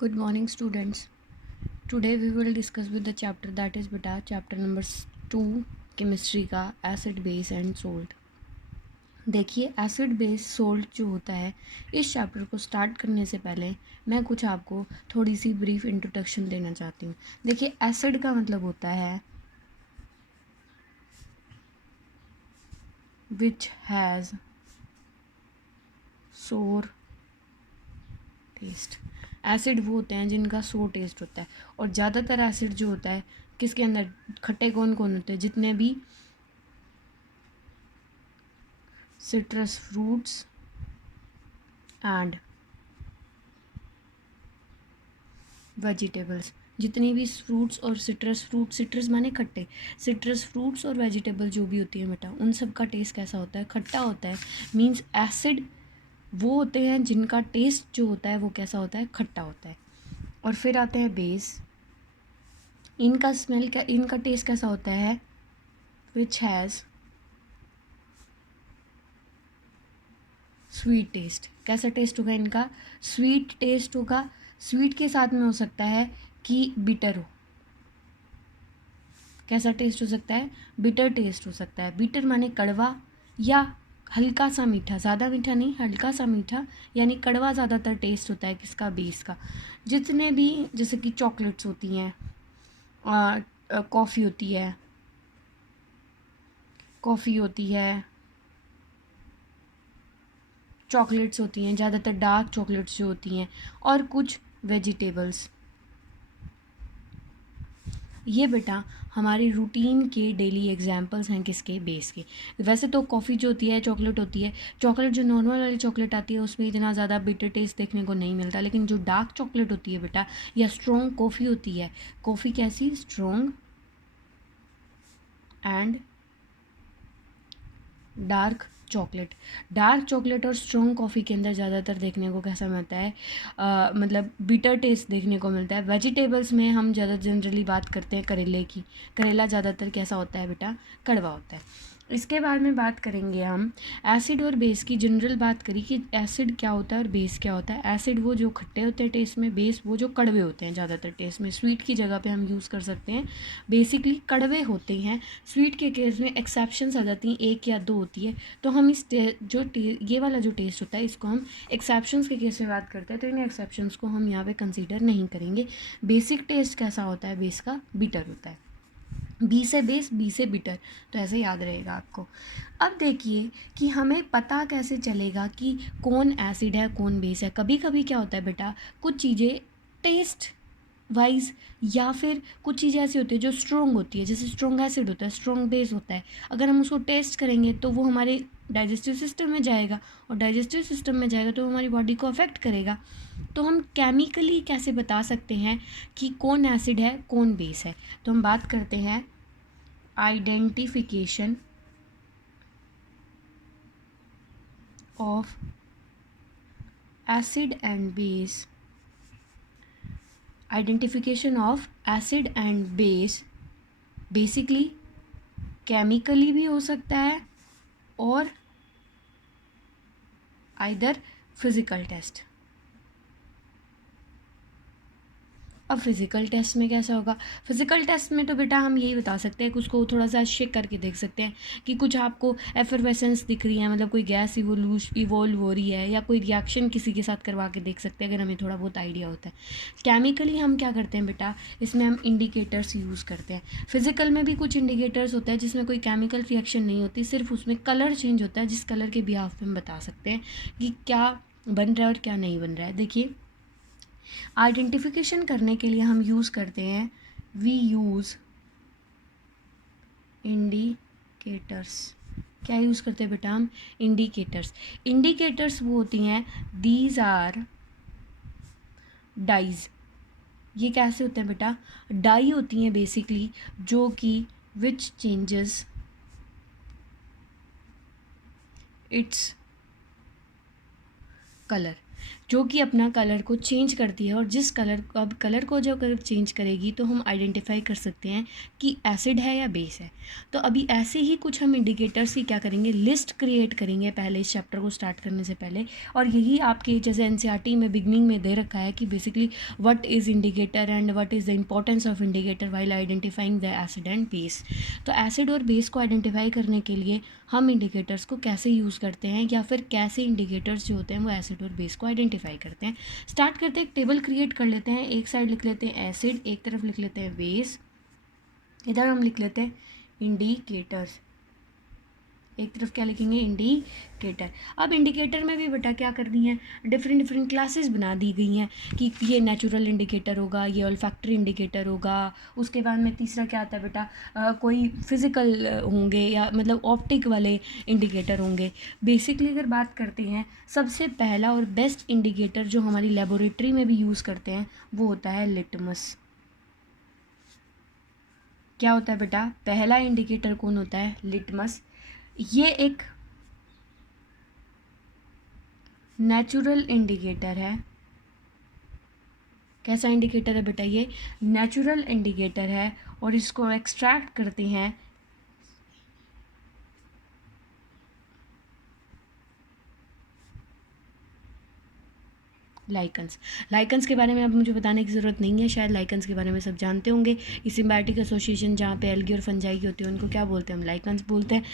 Good morning, students. Today we will discuss with the chapter that is beta chapter number 2 chemistry का acid base and salt. देखिए acid base salt जो होता है, इस chapter को start करने से पहले मैं कुछ आपको थोड़ी सी ब्रीफ इंट्रोडक्शन देना चाहती हूँ. देखिए एसिड का मतलब होता है विच हैज़ सोर टेस्ट. एसिड वो होते हैं जिनका सो टेस्ट होता है. और ज़्यादातर एसिड जो होता है किसके अंदर, खट्टे कौन कौन होते हैं, जितने भी सिट्रस फ्रूट्स एंड वेजिटेबल्स, जितनी भी फ्रूट्स और सिट्रस माने खट्टे, सिट्रस फ्रूट्स और वेजिटेबल जो भी होती है बेटा, उन सब का टेस्ट कैसा होता है, खट्टा होता है. मीन्स एसिड वो होते हैं जिनका टेस्ट जो होता है वो कैसा होता है, खट्टा होता है. और फिर आते हैं बेस. इनका स्मेल क्या, इनका टेस्ट कैसा होता है, विच हैज़ स्वीट टेस्ट. कैसा टेस्ट होगा इनका, स्वीट टेस्ट होगा. स्वीट के साथ में हो सकता है कि बिटर हो. कैसा टेस्ट हो सकता है, बिटर टेस्ट हो सकता है. बिटर माने कड़वा या हल्का सा मीठा, ज़्यादा मीठा नहीं, हल्का सा मीठा. यानी कड़वा ज़्यादातर टेस्ट होता है किसका, बेस का. जितने भी जैसे कि चॉकलेट्स होती हैं, कॉफ़ी होती है, चॉकलेट्स होती हैं, ज़्यादातर डार्क चॉकलेट्स जो होती हैं, और कुछ वेजिटेबल्स. ये बेटा हमारी रूटीन के डेली एग्जांपल्स हैं किसके, बेस के. वैसे तो कॉफ़ी जो होती है चॉकलेट होती है, चॉकलेट जो नॉर्मल वाली चॉकलेट आती है उसमें इतना ज़्यादा बिटर टेस्ट देखने को नहीं मिलता. लेकिन जो डार्क चॉकलेट होती है बेटा, या स्ट्रॉन्ग कॉफ़ी होती है, कॉफ़ी कैसी, स्ट्रॉन्ग एंड डार्क चॉकलेट और स्ट्रॉन्ग कॉफ़ी के अंदर ज़्यादातर देखने को कैसा मिलता है, मतलब बिटर टेस्ट देखने को मिलता है. वेजिटेबल्स में हम ज़्यादा जनरली बात करते हैं करेले की. करेला ज़्यादातर कैसा होता है बेटा, कड़वा होता है. इसके बाद में बात करेंगे हम एसिड और बेस की. जनरल बात करी कि एसिड क्या होता है और बेस क्या होता है. एसिड वो जो खट्टे होते हैं टेस्ट में, बेस वो जो कड़वे होते हैं ज़्यादातर टेस्ट में. स्वीट की जगह पे हम यूज़ कर सकते हैं, बेसिकली कड़वे होते हैं. स्वीट के केस में एक्सेप्शंस आ जाती हैं, एक या दो होती है. तो हम इस ये वाला जो टेस्ट होता है इसको हम एक्सेप्शंस के केस में बात करते हैं, तो इन एक्सेप्शंस को हम यहाँ पे कंसीडर नहीं करेंगे. बेसिक टेस्ट कैसा होता है, बेस का बिटर होता है. बी से बेस, बी से बिटर, तो ऐसे याद रहेगा आपको. अब देखिए कि हमें पता कैसे चलेगा कि कौन एसिड है कौन बेस है. कभी कभी क्या होता है बेटा, कुछ चीज़ें टेस्ट वाइज या फिर कुछ चीज़ें ऐसी होती है जो स्ट्रॉन्ग होती है, जैसे स्ट्रॉन्ग एसिड होता है, स्ट्रॉन्ग बेस होता है. अगर हम उसको टेस्ट करेंगे तो वो हमारे डाइजेस्टिव सिस्टम में जाएगा, और डाइजेस्टिव सिस्टम में जाएगा तो हमारी बॉडी को अफेक्ट करेगा. तो हम केमिकली कैसे बता सकते हैं कि कौन एसिड है कौन बेस है. तो हम बात करते हैं identification of acid and base. Identification of acid and base basically chemically भी हो सकता है और आइदर फिज़िकल टेस्ट. अब फिज़िकल टेस्ट में कैसा होगा, फिज़िकल टेस्ट में तो बेटा हम यही बता सकते हैं कि उसको थोड़ा सा शेक करके देख सकते हैं कि कुछ आपको एफरवेसेंस दिख रही है, मतलब कोई गैस इवोल्व हो रही है, या कोई रिएक्शन किसी के साथ करवा के देख सकते हैं अगर हमें थोड़ा बहुत आइडिया होता है. केमिकली हम क्या करते हैं बेटा, इसमें हम इंडिकेटर्स यूज़ करते हैं. फिज़िकल में भी कुछ इंडिकेटर्स होते हैं जिसमें कोई केमिकल रिएक्शन नहीं होती, सिर्फ उसमें कलर चेंज होता है, जिस कलर के बिहाफ पे हम बता सकते हैं कि क्या बन रहा है और क्या नहीं बन रहा है. देखिए आइडेंटिफिकेशन करने के लिए हम यूज़ करते हैं, वी यूज़ इंडिकेटर्स. क्या यूज़ करते हैं बेटा हम, इंडिकेटर्स. इंडिकेटर्स वो होती हैं, दीज आर डाइज. ये कैसे होते हैं बेटा, डाई होती हैं बेसिकली, जो कि विच चेंजेस इट्स कलर. जो कि अपना कलर को चेंज करती है, और जिस कलर अब कलर को जब चेंज करेगी तो हम आइडेंटिफाई कर सकते हैं कि एसिड है या बेस है। तो अभी ऐसे ही कुछ हम इंडिकेटर्स की क्या करेंगे, लिस्ट क्रिएट करेंगे पहले इस चैप्टर को स्टार्ट करने से पहले। और यही आपके जैसे एनसीईआरटी में बिगनिंग में दे रखा है कि basically what is indicator and what is the importance of indicator while identifying the acid and base. तो एसिड और बेस को आइडेंटिफाई करने के लिए हम इंडिकेटर्स को कैसे यूज़ करते हैं, या फिर कैसे इंडिकेटर्स जो होते हैं वो एसिड और बेस को आइडेंटिफाई करते हैं। स्टार्ट करते हैं, एक टेबल क्रिएट कर लेते हैं। एक साइड लिख लेते हैं एसिड, एक तरफ लिख लेते हैं बेस, इधर हम लिख लेते हैं इंडिकेटर्स, एक तरफ क्या लिखेंगे, इंडिकेटर। अब इंडिकेटर में भी बेटा क्या करनी है, डिफरेंट डिफरेंट क्लासेस बना दी गई हैं कि ये नेचुरल इंडिकेटर होगा, ये ऑल्फैक्टरी इंडिकेटर होगा। उसके बाद में तीसरा क्या आता है बेटा, कोई फिज़िकल होंगे या मतलब ऑप्टिक वाले इंडिकेटर होंगे। बेसिकली अगर बात करते हैं, सबसे पहला और बेस्ट इंडिकेटर जो हमारी लेबोरेटरी में भी यूज़ करते हैं वो होता है लिटमस। क्या होता है बेटा, पहला इंडिकेटर कौन होता है, लिटमस। ये एक नेचुरल इंडिकेटर है। कैसा इंडिकेटर है बेटा, ये नेचुरल इंडिकेटर है, और इसको एक्सट्रैक्ट करते हैं लाइकन्स के बारे में अब मुझे बताने की ज़रूरत नहीं है, शायद लाइकन्स के बारे में सब जानते होंगे। ये सिम्बायोटिक एसोसिएशन जहाँ पे एल्गी और फंजाई की होती है उनको क्या बोलते हैं, हम लाइकन्स बोलते हैं।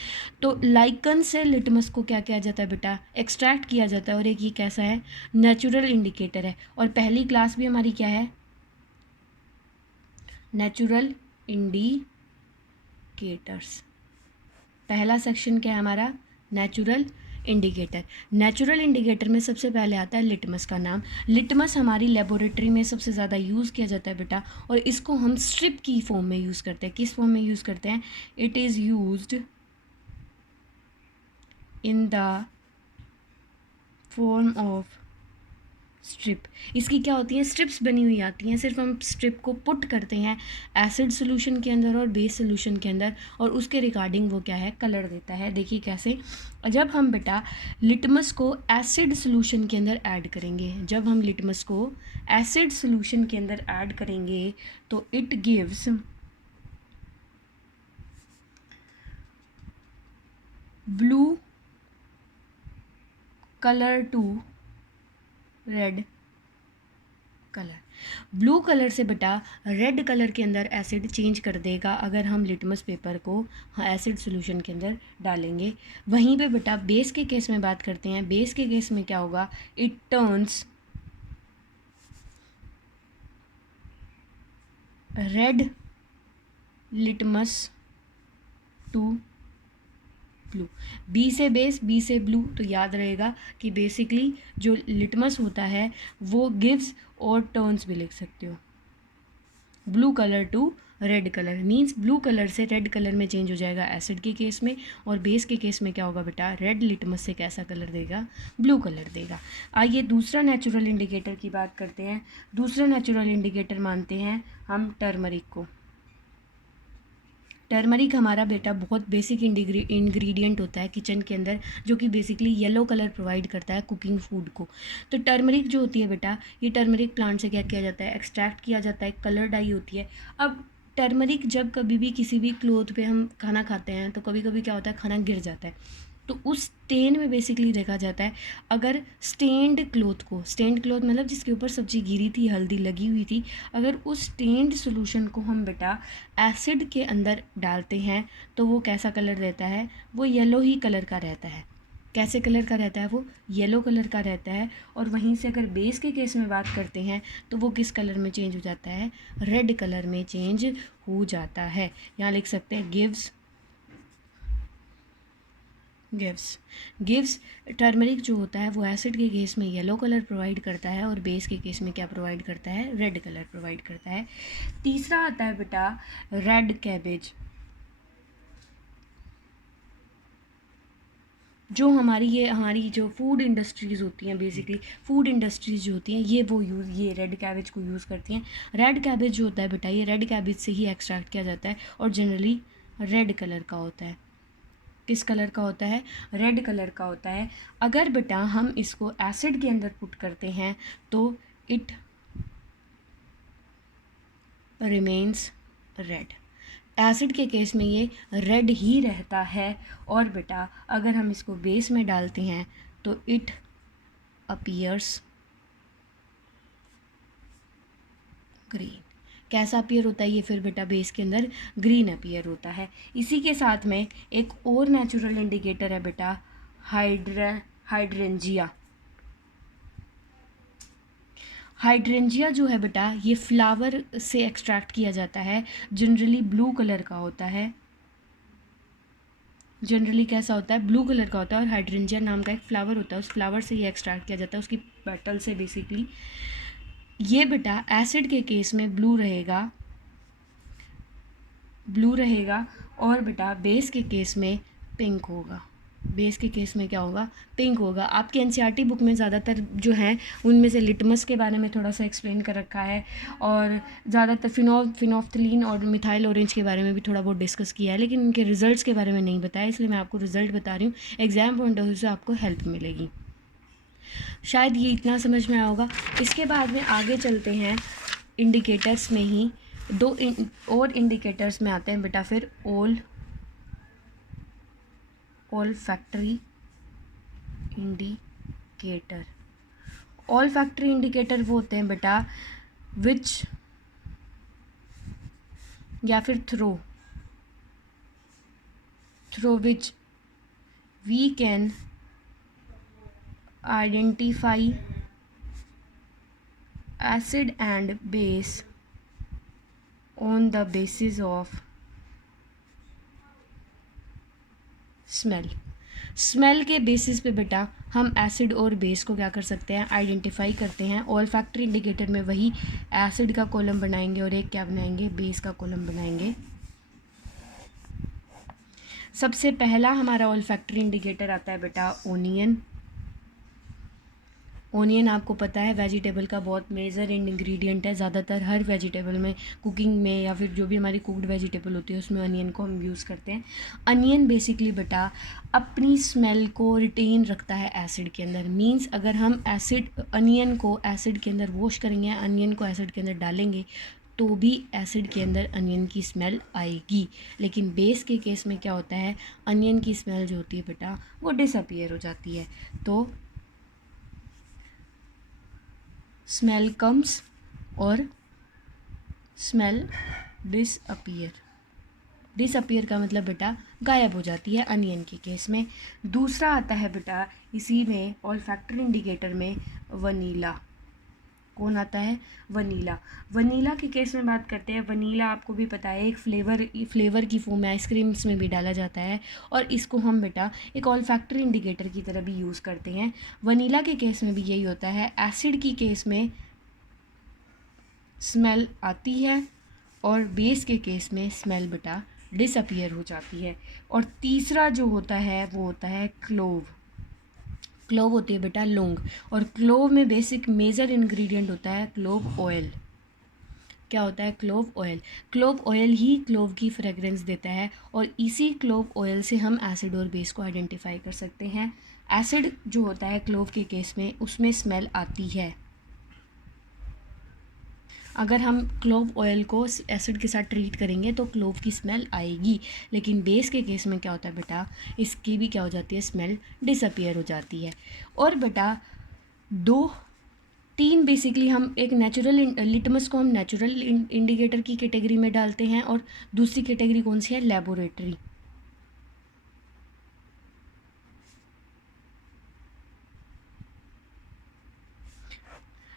तो लाइकन से लिटमस को क्या किया जाता है बेटा, एक्सट्रैक्ट किया जाता है, और एक ये कैसा है, नेचुरल इंडिकेटर है। और पहली क्लास भी हमारी क्या है, नेचुरल इंडिकेटर्स। पहला सेक्शन क्या है हमारा, नेचुरल इंडिकेटर। नेचुरल इंडिकेटर में सबसे पहले आता है लिटमस का नाम। लिटमस हमारी लेबोरेटरी में सबसे ज़्यादा यूज़ किया जाता है बेटा, और इसको हम स्ट्रिप की फॉर्म में यूज़ करते हैं। किस फॉर्म में यूज़ करते हैं, it is used in the form of strip. इसकी क्या होती हैं, स्ट्रिप्स बनी हुई आती हैं। सिर्फ हम स्ट्रिप को पुट करते हैं एसिड सोल्यूशन के अंदर और बेस सोल्यूशन के अंदर, और उसके रिगार्डिंग वो क्या है, कलर देता है। देखिए कैसे, जब हम बेटा लिटमस को एसिड सोल्यूशन के अंदर ऐड करेंगे, जब हम लिटमस को एसिड सोल्यूशन के अंदर ऐड करेंगे तो it gives blue colour to red colour. Blue colour से बेटा रेड कलर के अंदर एसिड चेंज कर देगा अगर हम लिटमस पेपर को एसिड सॉल्यूशन के अंदर डालेंगे। वहीं पे बेटा बेस के केस में बात करते हैं। बेस के केस में क्या होगा, it turns red litmus to blue. B से बेस, बी से ब्लू, तो याद रहेगा कि बेसिकली जो लिटमस होता है वो गिव्स और टर्न्स भी लिख सकते हो, blue colour to red colour means blue colour से रेड कलर में चेंज हो जाएगा एसिड के केस में, और बेस के केस में क्या होगा बेटा, रेड लिटमस से कैसा कलर देगा, ब्लू कलर देगा। आइए दूसरा नेचुरल इंडिकेटर की बात करते हैं। दूसरा नेचुरल इंडिकेटर मानते हैं हम टर्मरिक को। टर्मरिक हमारा बेटा बहुत बेसिक इंग्रेडिएंट होता है किचन के अंदर, जो कि बेसिकली येलो कलर प्रोवाइड करता है कुकिंग फूड को। तो टर्मरिक जो होती है बेटा, ये टर्मरिक प्लांट से क्या किया जाता है, एक्सट्रैक्ट किया जाता है, कलर डाई होती है। अब टर्मरिक जब कभी भी किसी भी क्लोथ पे हम खाना खाते हैं तो कभी कभी क्या होता है, खाना गिर जाता है, तो उस स्टेन में बेसिकली देखा जाता है, अगर स्टेन्ड क्लोथ को, स्टेन्ड क्लोथ मतलब जिसके ऊपर सब्जी गिरी थी, हल्दी लगी हुई थी, अगर उस स्टेन्ड सॉल्यूशन को हम बेटा एसिड के अंदर डालते हैं तो वो कैसा कलर रहता है, वो येलो ही कलर का रहता है। कैसे कलर का रहता है, वो येलो कलर का रहता है। और वहीं से अगर बेस के केस में बात करते हैं तो वो किस कलर में चेंज हो जाता है, रेड कलर में चेंज हो जाता है। यहाँ लिख सकते हैं गिव्स टर्मरिक जो होता है वो एसिड के केस में येलो कलर प्रोवाइड करता है, और बेस के केस में क्या प्रोवाइड करता है, रेड कलर प्रोवाइड करता है। तीसरा आता है बेटा रेड कैबेज। जो हमारी जो फूड इंडस्ट्रीज़ होती हैं, बेसिकली फूड इंडस्ट्रीज़ जो होती हैं ये रेड कैबेज को यूज़ करती हैं। रेड कैबेज जो होता है बेटा, ये रेड कैबेज से ही एक्सट्रैक्ट किया जाता है और जनरली रेड कलर का होता है। किस कलर का होता है, रेड कलर का होता है। अगर बेटा हम इसको एसिड के अंदर पुट करते हैं तो इट रिमेन्स रेड। एसिड के केस में ये रेड ही रहता है। और बेटा अगर हम इसको बेस में डालते हैं तो इट अपीयर्स ग्रीन। कैसा अपीयर होता है ये फिर बेटा बेस के अंदर ग्रीन अपीयर होता है। इसी के साथ में एक और नेचुरल इंडिकेटर है बेटा हाइड्रेंजिया। हाइड्रेंजिया जो है बेटा ये फ्लावर से एक्सट्रैक्ट किया जाता है, जनरली ब्लू कलर का होता है। जनरली कैसा होता है, ब्लू कलर का होता है। और हाइड्रेंजिया नाम का एक फ्लावर होता है, उस फ्लावर से ये एक्सट्रैक्ट किया जाता है, उसकी पेटल से बेसिकली। ये बेटा एसिड के केस में ब्लू रहेगा और बेटा बेस के केस में पिंक होगा। बेस के केस में क्या होगा, पिंक होगा। आपके एनसीईआरटी बुक में ज़्यादातर जो हैं उनमें से लिटमस के बारे में थोड़ा सा एक्सप्लेन कर रखा है और ज़्यादातर फिनोफ्थलीन और मिथाइल ऑरेंज के बारे में भी थोड़ा बहुत डिस्कस किया है, लेकिन उनके रिजल्ट्स के बारे में नहीं बताया, इसलिए मैं आपको रिजल्ट बता रही हूँ। एग्ज़ाम पॉइंट ऑफ व्यू से आपको हेल्प मिलेगी। शायद ये इतना समझ में आया होगा। इसके बाद में आगे चलते हैं इंडिकेटर्स में ही और इंडिकेटर्स में आते हैं बेटा फिर olfactory इंडिकेटर। olfactory इंडिकेटर वो होते हैं बेटा विच या फिर through which we can identify acid and base on the basis of smell के बेसिस पे बेटा हम एसिड और बेस को क्या कर सकते हैं, आइडेंटिफाई करते हैं। ऑल्फैक्टरी इंडिकेटर में वही एसिड का कॉलम बनाएंगे और एक क्या बनाएंगे, बेस का कॉलम बनाएंगे। सबसे पहला हमारा ऑल्फैक्टरी इंडिकेटर आता है बेटा ओनियन आपको पता है वेजिटेबल का बहुत मेजर इंग्रेडिएंट है। ज़्यादातर हर वेजिटेबल में, कुकिंग में या फिर जो भी हमारी कुक्ड वेजिटेबल होती है उसमें अनियन को हम यूज़ करते हैं। अनियन बेसिकली बेटा अपनी स्मेल को रिटेन रखता है एसिड के अंदर। मींस अगर हम अनियन को एसिड के अंदर वॉश करेंगे, अनियन को एसिड के अंदर डालेंगे तो भी एसिड के अंदर अनियन की स्मेल आएगी। लेकिन बेस के केस में क्या होता है, अनियन की स्मेल जो होती है बेटा वो डिसअपीयर हो जाती है। तो स्मेल कम्स और स्मेल डिसअपीयर का मतलब बेटा गायब हो जाती है अनियन के केस में। दूसरा आता है बेटा इसी में ऑल्फैक्टरी इंडिकेटर में वनीला। कौन आता है, वनीला के केस में बात करते हैं। वनीला आपको भी पता है एक फ्लेवर की फॉर्म में आइसक्रीम्स में भी डाला जाता है और इसको हम बेटा एक ऑल्फैक्टरी इंडिकेटर की तरह भी यूज़ करते हैं। वनीला के केस में भी यही होता है, एसिड की केस में स्मेल आती है और बेस के केस में स्मेल बेटा डिसअपीयर हो जाती है। और तीसरा जो होता है वो होता है क्लोव होती है बेटा लौंग। और क्लोव में बेसिक मेजर इंग्रेडिएंट होता है क्लोव ऑयल। क्या होता है, क्लोव ऑयल ही क्लोव की फ्रेगरेंस देता है और इसी क्लोव ऑयल से हम एसिड और बेस को आइडेंटिफाई कर सकते हैं। एसिड जो होता है क्लोव के केस में उसमें स्मेल आती है। अगर हम क्लोव ऑयल को एसिड के साथ ट्रीट करेंगे तो क्लोव की स्मेल आएगी, लेकिन बेस के केस में क्या होता है बेटा, इसकी भी क्या हो जाती है, स्मेल डिसअपीयर हो जाती है। और बेटा 2-3 बेसिकली हम एक नेचुरल लिटमस को हम नेचुरल इंडिकेटर की कैटेगरी में डालते हैं और दूसरी कैटेगरी कौन सी है, लेबोरेटरी।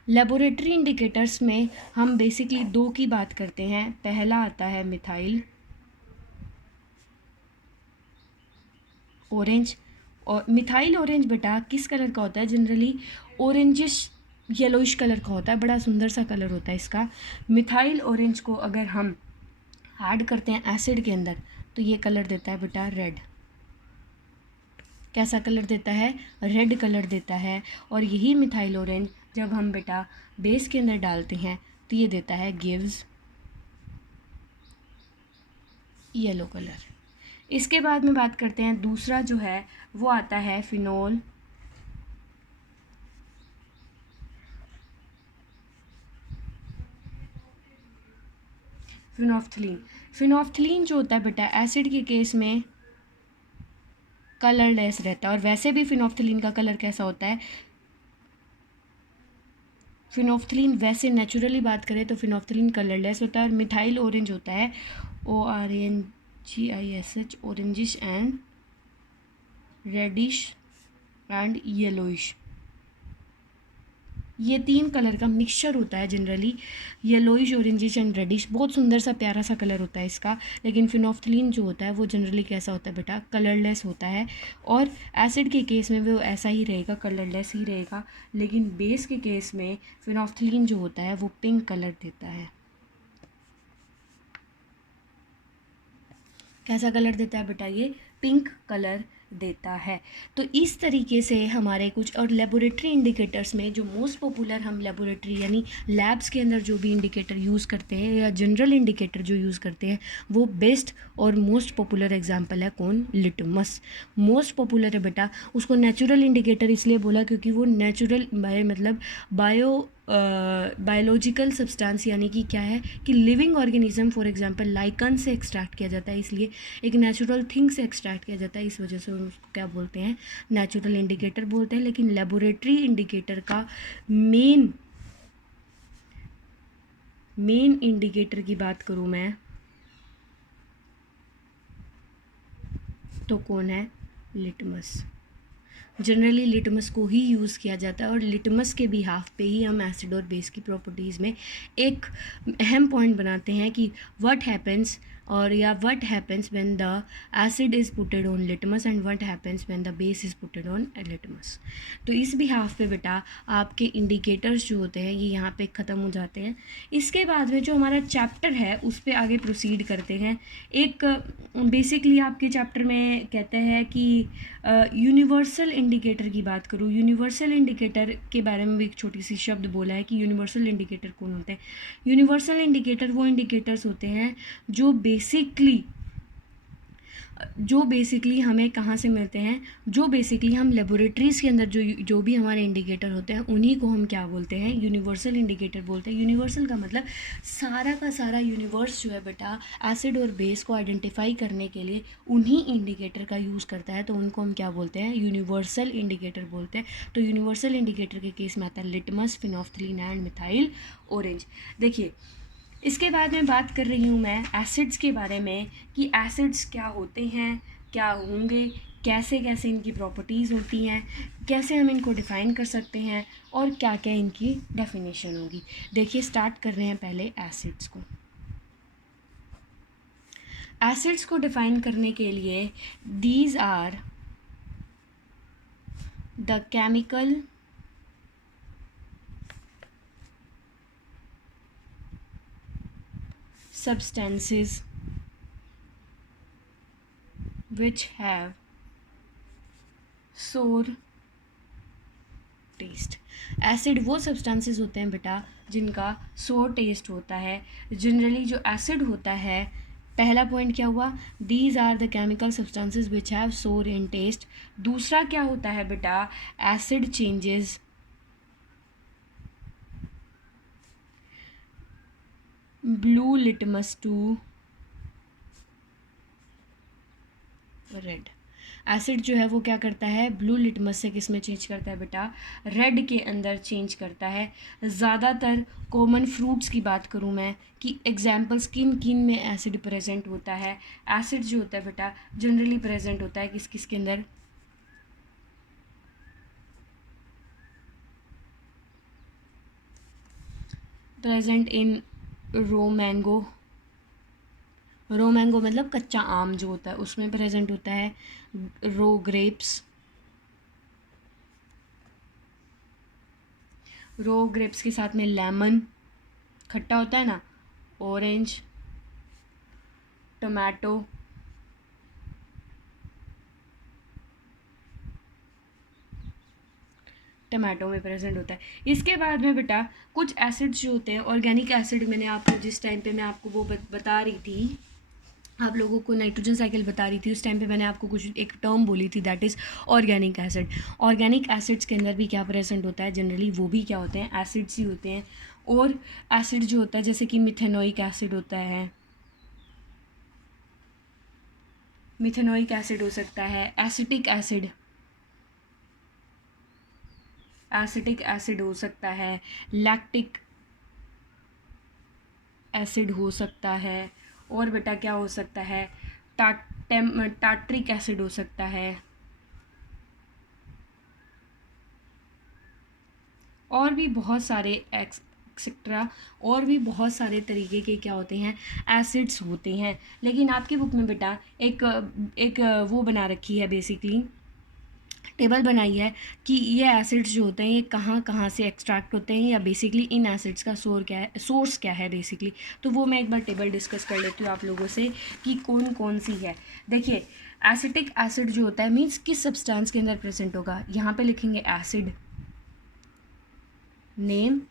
लेबोरेटरी इंडिकेटर्स में हम बेसिकली 2 की बात करते हैं। पहला आता है मिथाइल ऑरेंज। और मिथाइल ऑरेंज बेटा किस कलर का होता है, जनरली ऑरेंजिश येलोइश कलर का होता है, बड़ा सुंदर सा कलर होता है इसका। मिथाइल ऑरेंज को अगर हम ऐड करते हैं एसिड के अंदर तो ये कलर देता है बेटा रेड। कैसा कलर देता है, रेड कलर देता है। और यही मिथाइल ऑरेंज जब हम बेटा बेस के अंदर डालते हैं तो ये देता है गिव्स येलो कलर। इसके बाद में बात करते हैं, दूसरा जो है वो आता है फिनोल फिनोफ्थलीन। फिनोफ्थलीन जो होता है बेटा एसिड के केस में कलरलेस रहता है, और वैसे भी फिनोफ्थलीन का कलर कैसा होता है, फिनोफ्थलीन वैसे नेचुरली बात करें तो फिनोफ्थलीन कलरलेस होता है, और मिथाइल ऑरेंज होता है ORANGISH, orangish and reddish and yellowish. ये 3 कलर का मिक्सचर होता है generally, yellowish, orangish and reddish. बहुत सुंदर सा प्यारा सा कलर होता है इसका। लेकिन फिनोफ्थलीन जो होता है वो जनरली कैसा होता है बेटा, कलरलेस होता है, और एसिड के केस में वो ऐसा ही रहेगा, कलरलेस ही रहेगा। लेकिन बेस के केस में फिनोफ्थलीन जो होता है वो पिंक कलर देता है। कैसा कलर देता है बेटा, ये पिंक कलर देता है। तो इस तरीके से हमारे कुछ और लेबोरेटरी इंडिकेटर्स में जो मोस्ट पॉपुलर हम लेबोरेटरी यानी लैब्स के अंदर जो भी इंडिकेटर यूज़ करते हैं या जनरल इंडिकेटर जो यूज़ करते हैं, वो बेस्ट और मोस्ट पॉपुलर एग्जांपल है कौन, लिटमस। मोस्ट पॉपुलर है बेटा। उसको नेचुरल इंडिकेटर इसलिए बोला क्योंकि वो नेचुरल मतलब बायोलॉजिकल सब्सटेंस यानी कि क्या है कि living organism, for example lichen से एक्सट्रैक्ट किया जाता है, इसलिए एक नेचुरल थिंग से एक्सट्रैक्ट किया जाता है, इस वजह से उसको क्या बोलते हैं, नेचुरल इंडिकेटर बोलते हैं। लेकिन लेबोरेटरी इंडिकेटर का मेन इंडिकेटर की बात करूँ मैं तो कौन है, लिटमस। जनरली लिटमस को ही यूज़ किया जाता है, और लिटमस के बिहाफ पे ही हम एसिड और बेस की प्रॉपर्टीज़ में एक अहम पॉइंट बनाते हैं कि what happens what happens when the acid is putted on litmus and what happens when the base is putted on litmus. तो इस बिहाफ पे बेटा आपके इंडिकेटर्स जो होते हैं ये यहाँ पे ख़त्म हो जाते हैं। इसके बाद में जो हमारा चैप्टर है उस पर आगे प्रोसीड करते हैं। एक बेसिकली आपके चैप्टर में कहते हैं कि यूनिवर्सल इंडिकेटर की बात करूँ, यूनिवर्सल इंडिकेटर के बारे में भी एक छोटी सी शब्द बोला है कि यूनिवर्सल इंडिकेटर कौन होते हैं। यूनिवर्सल इंडिकेटर वो इंडिकेटर्स होते हैं जो बेसिकली हमें कहाँ से मिलते हैं, जो बेसिकली हम लेबोरेटरीज़ के अंदर जो भी हमारे इंडिकेटर होते हैं उन्हीं को हम क्या बोलते हैं, यूनिवर्सल इंडिकेटर बोलते हैं। यूनिवर्सल का मतलब सारा का सारा यूनिवर्स जो है बेटा एसिड और बेस को आइडेंटिफाई करने के लिए उन्हीं इंडिकेटर का यूज़ करता है, तो उनको हम क्या बोलते हैं, यूनिवर्सल इंडिकेटर बोलते हैं। तो यूनिवर्सल इंडिकेटर के केस में आता है litmus, phenolphthalein and methyl orange. देखिए इसके बाद में बात कर रही हूँ मैं एसिड्स के बारे में कि एसिड्स क्या होते हैं, क्या होंगे, कैसे कैसे इनकी प्रॉपर्टीज़ होती हैं, कैसे हम इनको डिफ़ाइन कर सकते हैं, और क्या क्या इनकी डेफिनेशन होगी। देखिए स्टार्ट कर रहे हैं पहले एसिड्स को। एसिड्स को डिफ़ाइन करने के लिए these are the chemical substances which have sour taste। Acid वो सब्सटेंसेस होते हैं बेटा जिनका सोर टेस्ट होता है। जनरली जो एसिड होता है, पहला पॉइंट क्या हुआ, these are the chemical substances which have sour in taste. दूसरा क्या होता है बेटा, acid changes blue litmus to red. Acid जो है वो क्या करता है, ब्लू लिटमस से किस में चेंज करता है बेटा, रेड के अंदर चेंज करता है। ज़्यादातर कॉमन फ्रूट्स की बात करूँ मैं कि एग्जाम्पल्स किन किन में एसिड प्रेजेंट होता है। एसिड जो होता है बेटा जनरली प्रेजेंट होता है किस किस के अंदर, present in raw mango. Raw mango मतलब कच्चा आम जो होता है उसमें प्रेजेंट होता है। रो ग्रेप्स, रो ग्रेप्स के साथ में लेमन खट्टा होता है ना, ऑरेंज, टमाटो, टमाटो में प्रेजेंट होता है। इसके बाद में बेटा कुछ एसिड्स जो होते हैं, ऑर्गेनिक एसिड, मैंने आपको जिस टाइम पे मैं आपको वो बता रही थी आप लोगों को नाइट्रोजन साइकिल बता रही थी, उस टाइम पे मैंने आपको कुछ एक टर्म बोली थी, that is organic acid. Organic acids के अंदर भी क्या प्रेजेंट होता है, जनरली वो भी क्या होते हैं, एसिड्स ही होते हैं। और एसिड जो होता है जैसे कि मिथेनोइक एसिड होता है, मिथेनोइक एसिड हो सकता है, एसिटिक एसिड, एसिटिक एसिड हो सकता है, लैक्टिक एसिड हो सकता है, और बेटा क्या हो सकता है, टाट्रिक एसिड हो सकता है, और भी बहुत सारे एक्सेट्रा, और भी बहुत सारे तरीके के क्या होते हैं, एसिड्स होते हैं। लेकिन आपकी बुक में बेटा एक वो बना रखी है, बेसिकली टेबल बनाई है कि ये एसिड्स जो होते हैं ये कहाँ कहाँ से एक्सट्रैक्ट होते हैं, या बेसिकली इन एसिड्स का सोर्स क्या है बेसिकली। तो वो मैं एक बार टेबल डिस्कस कर लेती हूँ आप लोगों से कि कौन कौन सी है। देखिए, एसिटिक एसिड जो होता है मीन्स किस सब्सटेंस के अंदर प्रेजेंट होगा, यहाँ पे लिखेंगे एसिड नेम,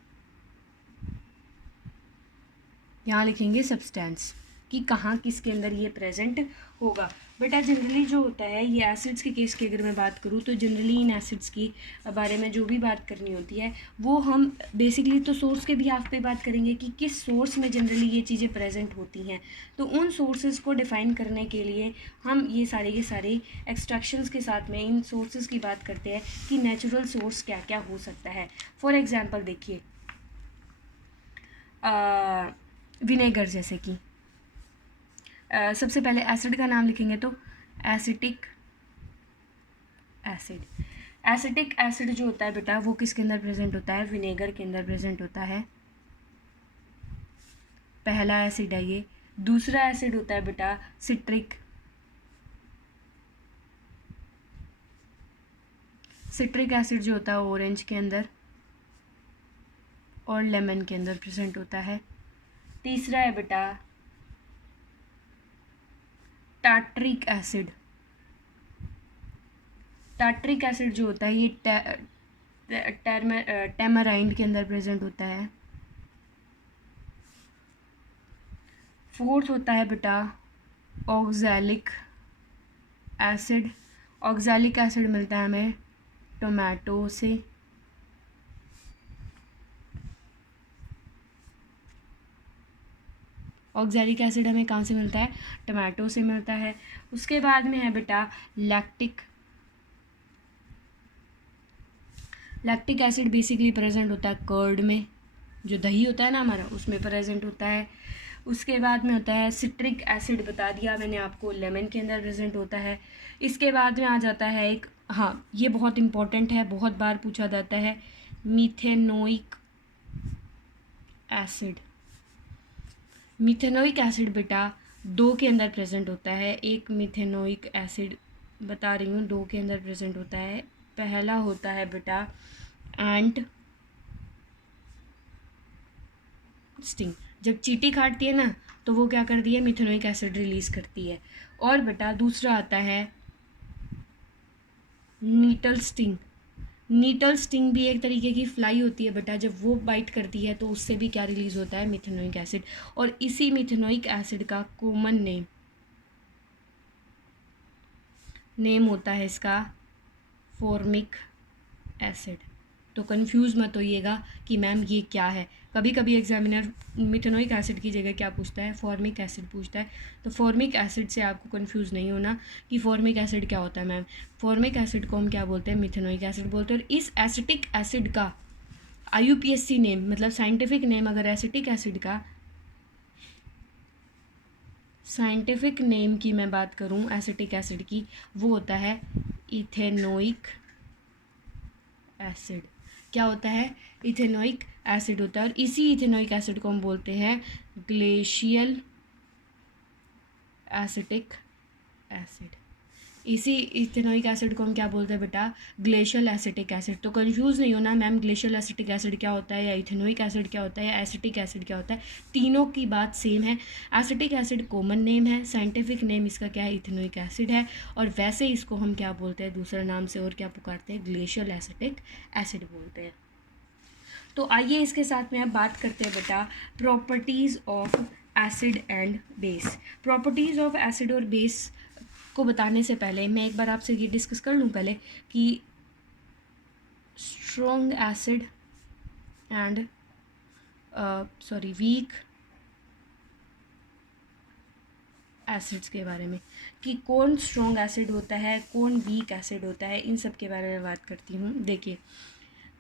यहाँ लिखेंगे सब्सटेंस कि कहाँ किसके अंदर ये प्रेजेंट होगा। बेटा जनरली जो होता है ये एसिड्स के केस की अगर मैं बात करूँ तो जनरली इन एसिड्स की बारे में जो भी बात करनी होती है वो हम बेसिकली तो सोर्स के भी हाफ पे बात करेंगे कि किस सोर्स में जनरली ये चीज़ें प्रेजेंट होती हैं। तो उन सोर्सेज को डिफ़ाइन करने के लिए हम ये सारे के सारे एक्सट्रैक्शंस के साथ में इन सोर्सेज की बात करते हैं कि नेचुरल सोर्स क्या क्या हो सकता है। फॉर एग्ज़ाम्पल देखिए, विनेगर जैसे कि सबसे पहले एसिड का नाम लिखेंगे तो एसिटिक एसिड। एसिटिक एसिड जो होता है बेटा वो किसके अंदर प्रेजेंट होता है, विनेगर के अंदर प्रेजेंट होता है। पहला एसिड है ये। दूसरा एसिड होता है बेटा सिट्रिक, सिट्रिक एसिड जो होता है ऑरेंज के अंदर और लेमन के अंदर प्रेजेंट होता है। तीसरा है बेटा टाट्रिक एसिड। टाट्रिक एसिड जो होता है ये टैमराइंड के अंदर प्रेजेंट होता है। फोर्थ होता है बेटा ऑक्सैलिक एसिड। ऑक्सैलिक एसिड मिलता है हमें टोमेटो से। ऑक्सैलिक एसिड हमें कहाँ से मिलता है, टोमेटो से मिलता है। उसके बाद में है बेटा लैक्टिक एसिड, बेसिकली प्रेजेंट होता है कर्ड में, जो दही होता है ना हमारा उसमें प्रेजेंट होता है। उसके बाद में होता है सिट्रिक एसिड, बता दिया मैंने आपको, लेमन के अंदर प्रेजेंट होता है। इसके बाद में आ जाता है एक, हाँ ये बहुत इंपॉर्टेंट है, बहुत बार पूछा जाता है, मिथेनोइक एसिड। मिथेनोइक एसिड बेटा दो के अंदर प्रेजेंट होता है। एक मिथेनोइक एसिड बता रही हूँ दो के अंदर प्रेजेंट होता है। पहला होता है बेटा एंट स्टिंग, जब चींटी काटती है ना तो वो क्या करती है, मिथेनोइक एसिड रिलीज करती है। और बेटा दूसरा आता है नीटल स्टिंग। नीटल स्टिंग भी एक तरीके की फ्लाई होती है बेटा, जब वो बाइट करती है तो उससे भी क्या रिलीज होता है, मिथेनोइक एसिड। और इसी मिथेनोइक एसिड का कॉमन नेम होता है इसका फॉर्मिक एसिड। तो कंफ्यूज मत होइएगा कि मैम ये क्या है। कभी कभी एग्जामिनर मिथेनोइक एसिड की जगह क्या पूछता है, फॉर्मिक एसिड पूछता है। तो फॉर्मिक एसिड से आपको कंफ्यूज नहीं होना कि फॉर्मिक एसिड क्या होता है मैम। फॉर्मिक एसिड को हम क्या बोलते हैं, मिथेनोइक एसिड बोलते हैं। और इस एसिटिक एसिड का IUPAC नेम, मतलब साइंटिफिक नेम, अगर एसिटिक एसिड का साइंटिफिक नेम की मैं बात करूं एसिटिक एसिड की, वो होता है इथेनोइक एसिड। क्या होता है, इथेनोइक एसिड होता है। और इसी इथेनोइक एसिड को हम बोलते हैं ग्लेशियल एसिटिक एसिड। इसी इथेनोइक एसिड को हम क्या बोलते हैं बेटा, ग्लेशियल एसिटिक एसिड। तो कंफ्यूज नहीं होना मैम ग्लेशियल एसिटिक एसिड क्या होता है, या इथेनोइक एसिड क्या होता है, या एसिटिक एसिड क्या होता है। तीनों की बात सेम है। एसिटिक एसिड कॉमन नेम है, साइंटिफिक नेम इसका क्या है, इथेनोइक एसिड है। और वैसे इसको हम क्या बोलते हैं दूसरे नाम से, और क्या पुकारते हैं, ग्लेशियल एसिटिक एसिड बोलते हैं। तो आइए इसके साथ में अब बात करते हैं बेटा properties of acid and base. Properties of acid और बेस को बताने से पहले मैं एक बार आपसे ये डिस्कस कर लूँ पहले कि strong acid and weak acids के बारे में, कि कौन स्ट्रॉन्ग एसिड होता है, कौन वीक एसिड होता है, इन सब के बारे में बात करती हूँ। देखिए,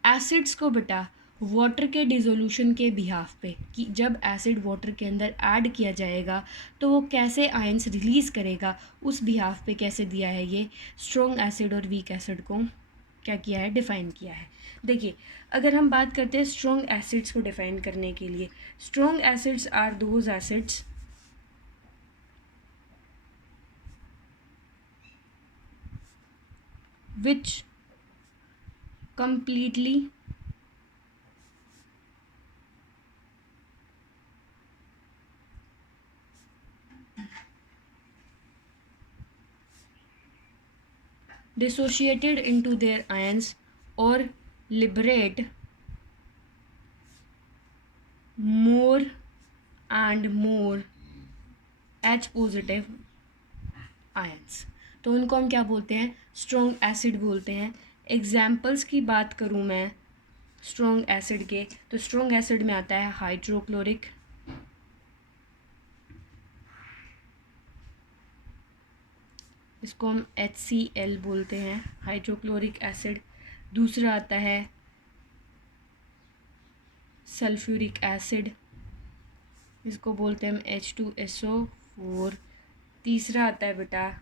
एसिड्स को बेटा वाटर के डिसोल्यूशन के बिहाफ पे, कि जब एसिड वाटर के अंदर ऐड किया जाएगा तो वो कैसे आयंस रिलीज़ करेगा, उस बिहाफ पे कैसे दिया है ये स्ट्रॉन्ग एसिड और वीक एसिड को क्या किया है, डिफ़ाइन किया है। देखिए, अगर हम बात करते हैं स्ट्रॉन्ग एसिड्स को डिफ़ाइन करने के लिए, strong acids are those acids which completely dissociated into their ions or liberate more and more H positive ions, तो उनको हम क्या बोलते हैं, स्ट्रॉन्ग एसिड बोलते हैं। एग्जाम्पल्स की बात करूँ मैं स्ट्रॉन्ग एसिड के, तो स्ट्रॉन्ग एसिड में आता है हाइड्रोक्लोरिक, इसको हम HCl बोलते हैं, हाइड्रोक्लोरिक एसिड। दूसरा आता है सल्फ्यूरिक एसिड, इसको बोलते हैं हम H2SO4। तीसरा आता है बेटा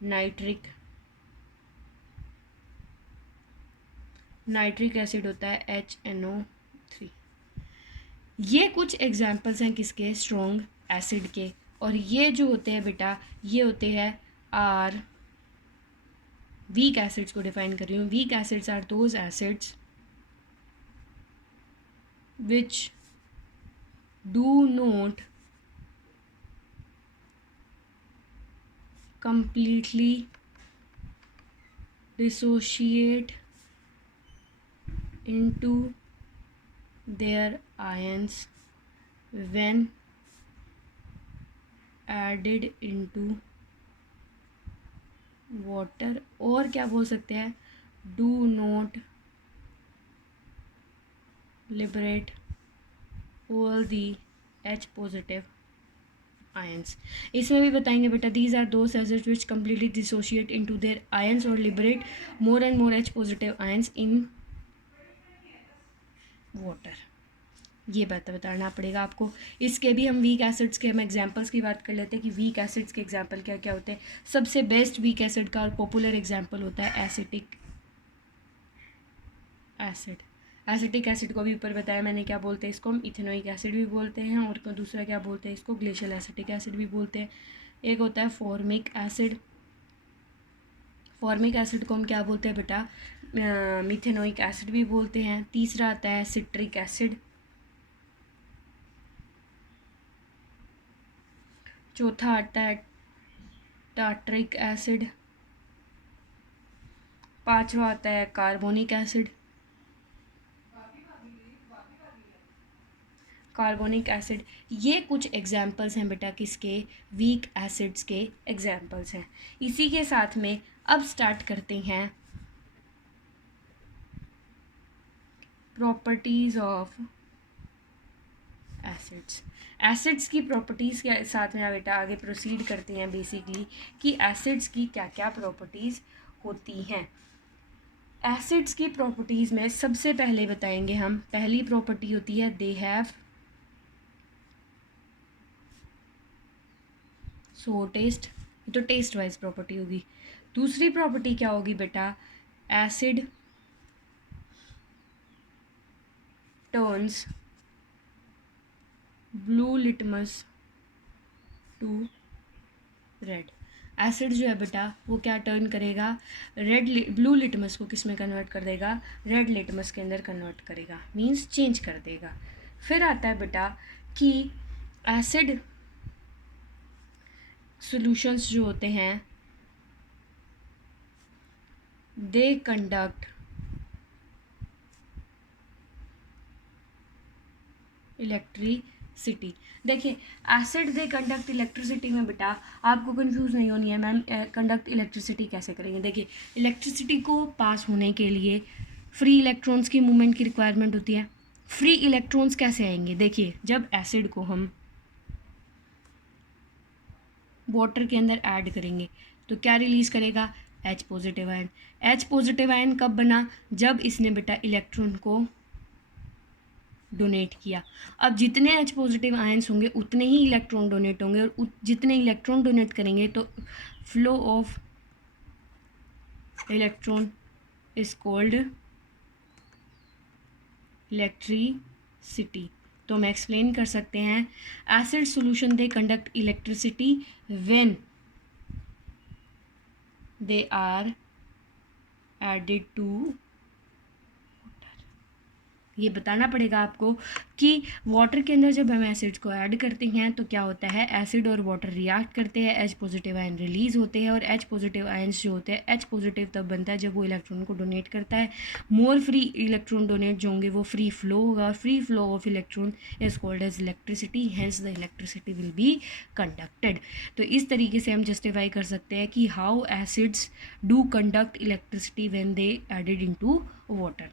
नाइट्रिक एसिड होता है HNO3। ये कुछ एग्जाम्पल्स हैं किसके, स्ट्रॉन्ग एसिड के। और ये जो होते हैं बेटा, ये होते हैं आर वीक एसिड्स को डिफाइन कर रही हूँ। Weak acids are those acids which do not completely dissociate into their ions when added into water, और क्या बोल सकते हैं, do not liberate all the H positive ions. इसमें भी बताएंगे बेटा, these are those acids which completely dissociate into their ions और liberate more and more H positive ions in water. ये बात बताना पड़ेगा आपको। इसके भी हम वीक एसिड्स के हम एग्जांपल्स की बात कर लेते हैं कि वीक एसिड्स के एग्जांपल क्या क्या होते हैं। सबसे बेस्ट वीक एसिड का और पॉपुलर एग्जांपल होता है एसिटिक एसिड। एसिटिक एसिड को भी ऊपर बताया मैंने क्या बोलते हैं, इसको हम इथेनोइक एसिड भी बोलते हैं, और दूसरा क्या बोलते हैं, इसको ग्लेशियल एसिटिक एसिड भी बोलते हैं। एक होता है फॉर्मिक एसिड, फॉर्मिक एसिड को हम क्या बोलते हैं बेटा, मिथेनोइक एसिड भी बोलते हैं। तीसरा आता है सिट्रिक एसिड, चौथा आता है टार्ट्रिक एसिड, पांचवा आता है कार्बोनिक एसिड, कार्बोनिक एसिड। ये कुछ एग्जाम्पल्स हैं बेटा किसके, वीक एसिड्स के एग्जाम्पल्स हैं। इसी के साथ में अब स्टार्ट करते हैं प्रॉपर्टीज़ ऑफ एसिड्स। एसिड्स की प्रॉपर्टीज़ के साथ में बेटा आगे प्रोसीड करते हैं बेसिकली कि एसिड्स की क्या क्या प्रॉपर्टीज़ होती हैं। एसिड्स की प्रॉपर्टीज़ में सबसे पहले बताएंगे हम, पहली प्रॉपर्टी होती है दे हैव सो टेस्ट, ये तो टेस्ट वाइज प्रॉपर्टी होगी। दूसरी प्रॉपर्टी क्या होगी बेटा, acid turns blue litmus to red. Acid जो है बेटा वो क्या टर्न करेगा, ब्लू लिटमस को किस में कन्वर्ट कर देगा, रेड लिटमस के अंदर कन्वर्ट करेगा, मींस चेंज कर देगा। फिर आता है बेटा कि एसिड सॉल्यूशंस जो होते हैं दे कंडक्ट इलेक्ट्रिसिटी सिटी। देखिए एसिड दे कंडक्ट इलेक्ट्रिसिटी में बेटा आपको कंफ्यूज नहीं होनी है मैम कंडक्ट इलेक्ट्रिसिटी कैसे करेंगे। देखिए इलेक्ट्रिसिटी को पास होने के लिए फ्री इलेक्ट्रॉन्स की मूवमेंट की रिक्वायरमेंट होती है। फ्री इलेक्ट्रॉन्स कैसे आएंगे, देखिए जब एसिड को हम वाटर के अंदर ऐड करेंगे तो क्या रिलीज़ करेगा, H positive ion. H positive ion कब बना, जब इसने बेटा इलेक्ट्रॉन को डोनेट किया। अब जितने एच पॉजिटिव आयंस होंगे उतने ही इलेक्ट्रॉन डोनेट होंगे और जितने इलेक्ट्रॉन डोनेट करेंगे तो flow of electron is called electricity. तो हम एक्सप्लेन कर सकते हैं acid solution they conduct electricity when they are added to, ये बताना पड़ेगा आपको कि वाटर के अंदर जब हम एसिड्स को ऐड करते हैं तो क्या होता है, एसिड और वाटर रिएक्ट करते हैं, एच पॉजिटिव आयन रिलीज होते हैं और एच पॉजिटिव आयन्स जो होते हैं, एच पॉजिटिव तब बनता है जब वो इलेक्ट्रॉन को डोनेट करता है। मोर फ्री इलेक्ट्रॉन डोनेट जो होंगे वो फ्री फ्लो होगा, free flow of electron is called as electricity, hence the electricity will be conducted. तो इस तरीके से हम जस्टिफाई कर सकते हैं कि how acids do conduct electricity when they added into water.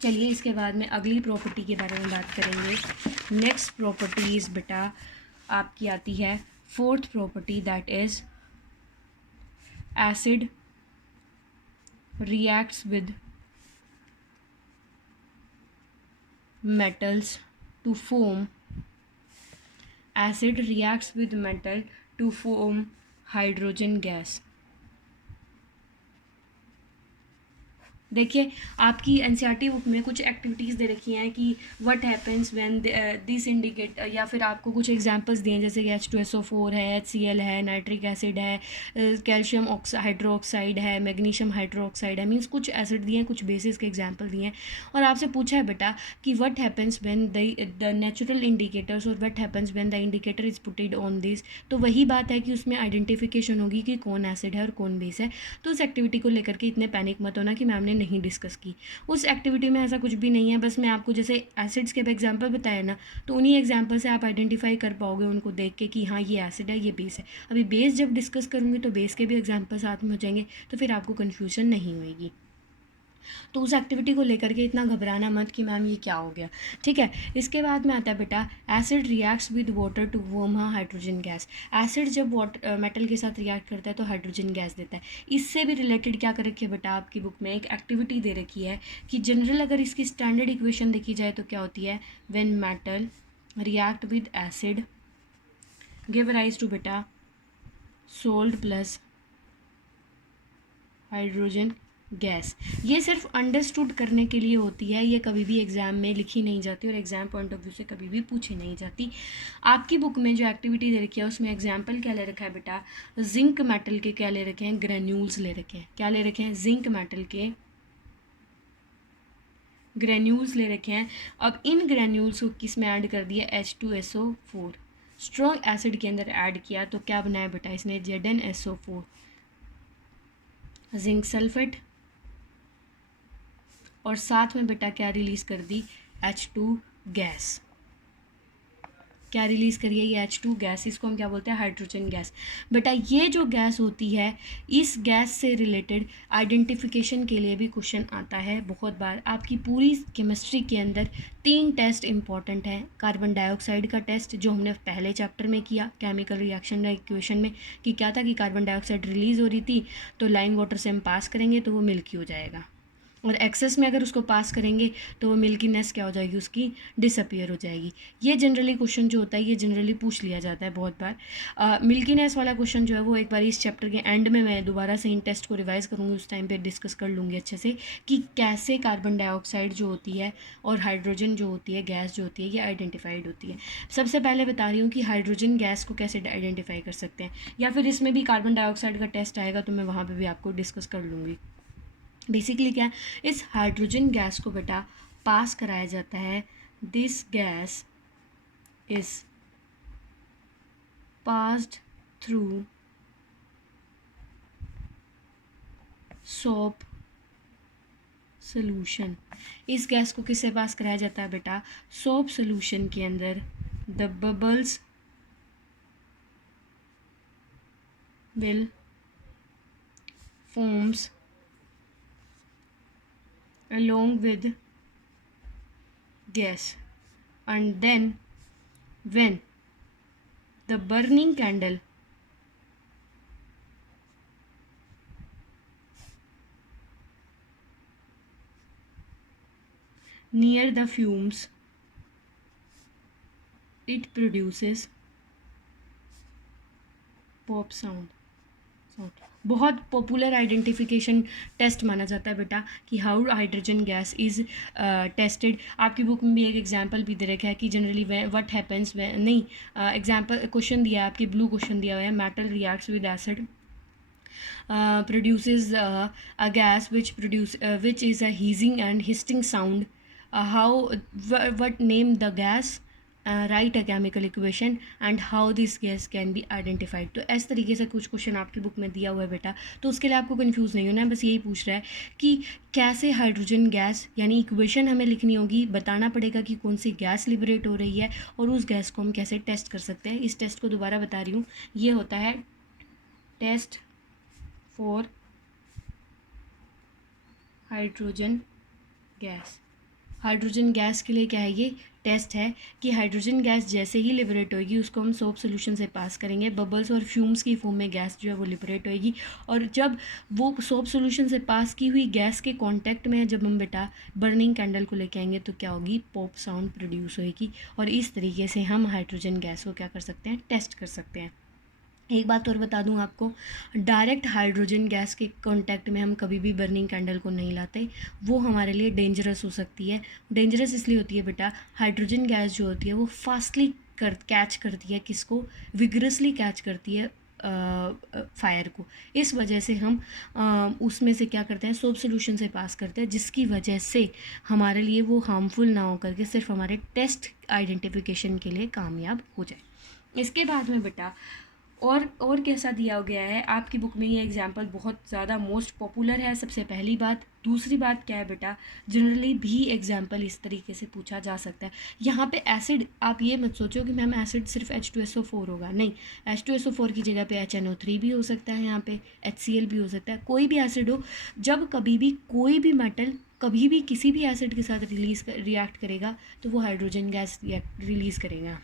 चलिए इसके बाद में अगली प्रॉपर्टी के बारे में बात करेंगे। नेक्स्ट प्रॉपर्टीज बेटा आपकी आती है fourth property, that is acid reacts with metals to form, acid reacts with metal to form hydrogen gas। देखिए आपकी एनसीईआरटी बुक में कुछ एक्टिविटीज़ दे रखी हैं कि what happens when this indicate, या फिर आपको कुछ एग्जांपल्स दिए हैं जैसे कि H2SO4 है, HCl है, नाइट्रिक एसिड है, कैल्शियम हाइड्रोक्साइड है, मैग्नीशियम हाइड्रोक्साइड है, मीन्स कुछ एसिड दिए हैं, कुछ बेसिस के एग्जाम्पल दिए हैं। और आपसे पूछा है बेटा कि what happens when the natural indicators और what happens when the indicator is putted on this. तो वही बात है कि उसमें आइडेंटिफिकेशन होगी कि कौन एसिड है और कौन बेस है। तो उस एक्टिविटी को लेकर के इतने पैनिक मत होना कि मैम ने नहीं डिस्कस की। उस एक्टिविटी में ऐसा कुछ भी नहीं है, बस मैं आपको जैसे एसिड्स के एग्जांपल बताया ना, तो उन्हीं एग्जांपल से आप आइडेंटिफाई कर पाओगे उनको देख के कि हाँ ये एसिड है, ये बेस है। अभी बेस जब डिस्कस करूँगी तो बेस के भी एग्जांपल साथ में हो जाएंगे, तो फिर आपको कन्फ्यूजन नहीं होगी। तो उस एक्टिविटी को लेकर के इतना घबराना मत कि मैम ये क्या हो गया, ठीक है। इसके बाद में आता है बेटा acid reacts with water to form hydrogen gas. Acid जब वाटर मेटल के साथ रिएक्ट करता है तो हाइड्रोजन गैस देता है। इससे भी रिलेटेड क्या कर रखी है बेटा आपकी बुक में एक एक्टिविटी दे रखी है कि जनरल अगर इसकी स्टैंडर्ड इक्वेशन देखी जाए तो क्या होती है, when metal react with acid give rise to बेटा सोल्ट प्लस हाइड्रोजन गैस। ये सिर्फ अंडरस्टूड करने के लिए होती है, ये कभी भी एग्जाम में लिखी नहीं जाती और एग्जाम पॉइंट ऑफ व्यू से कभी भी पूछी नहीं जाती। आपकी बुक में जो एक्टिविटी दे रखी है उसमें एग्जाम्पल क्या ले रखा है बेटा, जिंक मेटल के क्या ले रखे हैं, ग्रेन्यूल्स ले रखे हैं। क्या ले रखे हैं, जिंक मेटल के ग्रेन्यूल्स ले रखे हैं। अब इन ग्रेन्यूल्स को किस में ऐड कर दिया, H2SO4 स्ट्रॉन्ग एसिड के अंदर ऐड किया तो क्या बनाया बेटा इसने, ZnSO4 जिंक सल्फेट, और साथ में बेटा क्या रिलीज़ कर दी, H2 गैस। क्या रिलीज़ करिए, ये H2 गैस, इसको हम क्या बोलते हैं, हाइड्रोजन गैस। बेटा ये जो गैस होती है इस गैस से रिलेटेड आइडेंटिफिकेशन के लिए भी क्वेश्चन आता है बहुत बार। आपकी पूरी केमिस्ट्री के अंदर 3 टेस्ट इंपॉर्टेंट हैं। कार्बन डाइऑक्साइड का टेस्ट जो हमने पहले चैप्टर में किया केमिकल रिएक्शन इक्वेशन में, कि क्या था कि कार्बन डाइऑक्साइड रिलीज़ हो रही थी तो लाइम वाटर से हम पास करेंगे तो वो मिल्की हो जाएगा, और एक्सेस में अगर उसको पास करेंगे तो वो मिल्कीनेस क्या हो जाएगी, उसकी डिसअपियर हो जाएगी। ये जनरली क्वेश्चन जो होता है ये जनरली पूछ लिया जाता है बहुत बार। मिल्कीनेस वाला क्वेश्चन जो है वो एक बार इस चैप्टर के एंड में मैं दोबारा से इन टेस्ट को रिवाइज़ करूँगी, उस टाइम पे डिस्कस कर लूँगी अच्छे से कि कैसे कार्बन डाइऑक्साइड जो होती है और हाइड्रोजन जो होती है, गैस जो होती है, ये आइडेंटिफाइड होती है। सबसे पहले बता रही हूँ कि हाइड्रोजन गैस को कैसे आइडेंटिफाई कर सकते हैं, या फिर इसमें भी कार्बन डाइऑक्साइड का टेस्ट आएगा तो मैं वहाँ पर भी आपको डिस्कस कर लूँगी। बेसिकली क्या है, इस हाइड्रोजन गैस को बेटा पास कराया जाता है, this gas is passed through soap solution. इस गैस को किससे पास कराया जाता है बेटा, सोप सोल्यूशन के अंदर The bubbles will forms along with gas, and then when the burning candle near the fumes, it produces pop sound. बहुत पॉपुलर आइडेंटिफिकेशन टेस्ट माना जाता है बेटा कि how hydrogen gas is tested. आपकी बुक में भी एक एग्जांपल भी दे रखा है कि जनरली व्हाट हैपेंस नहीं, एग्जांपल क्वेश्चन दिया है, आपके ब्लू क्वेश्चन दिया हुआ है, metal reacts with acid produces a gas which is a hissing and hissing sound. What name the gas, write a chemical equation and how this gas can be identified. तो इस तरीके से कुछ question आपकी book में दिया हुआ है बेटा, तो उसके लिए आपको कंफ्यूज नहीं होना है, बस यही पूछ रहा है कि कैसे हाइड्रोजन गैस, यानी इक्वेशन हमें लिखनी होगी, बताना पड़ेगा कि कौन सी गैस लिबरेट हो रही है और उस गैस को हम कैसे टेस्ट कर सकते हैं. इस टेस्ट को दोबारा बता रही हूँ, ये होता है test for hydrogen gas. Hydrogen gas के लिए क्या है, ये टेस्ट है कि हाइड्रोजन गैस जैसे ही लिबरेट होएगी उसको हम सोप सोल्यूशन से पास करेंगे, बबल्स और फ्यूम्स की फॉर्म में गैस जो है वो लिबरेट होएगी, और जब वो सोप सोल्यूशन से पास की हुई गैस के कांटेक्ट में जब हम बेटा बर्निंग कैंडल को लेके आएंगे तो क्या होगी, पॉप साउंड प्रोड्यूस होएगी. और इस तरीके से हम हाइड्रोजन गैस को क्या कर सकते हैं, टेस्ट कर सकते हैं. एक बात और बता दूं आपको, डायरेक्ट हाइड्रोजन गैस के कांटेक्ट में हम कभी भी बर्निंग कैंडल को नहीं लाते, वो हमारे लिए डेंजरस हो सकती है. डेंजरस इसलिए होती है बेटा, हाइड्रोजन गैस जो होती है वो फास्टली कैच करती है, किसको, विग्रसली कैच करती है फायर को. इस वजह से हम उसमें से क्या करते हैं, सोप सोल्यूशन से पास करते हैं, जिसकी वजह से हमारे लिए वो हार्मफुल ना हो करके सिर्फ हमारे टेस्ट आइडेंटिफिकेशन के लिए कामयाब हो जाए. इसके बाद में बेटा और कैसा दिया गया है आपकी बुक में, ये एग्जाम्पल बहुत ज़्यादा मोस्ट पॉपुलर है, सबसे पहली बात. दूसरी बात क्या है बेटा, जनरली भी एग्जाम्पल इस तरीके से पूछा जा सकता है. यहाँ पे एसिड, आप ये मत सोचो कि मैम एसिड सिर्फ H2SO4 होगा, नहीं, H2SO4 की जगह पे HNO3 भी हो सकता है, यहाँ पे HCl भी हो सकता है, कोई भी एसिड हो. जब कभी भी कोई भी मेटल कभी भी किसी भी एसिड के साथ रिएक्ट करेगा तो वो हाइड्रोजन गैस रिलीज़ करेगा.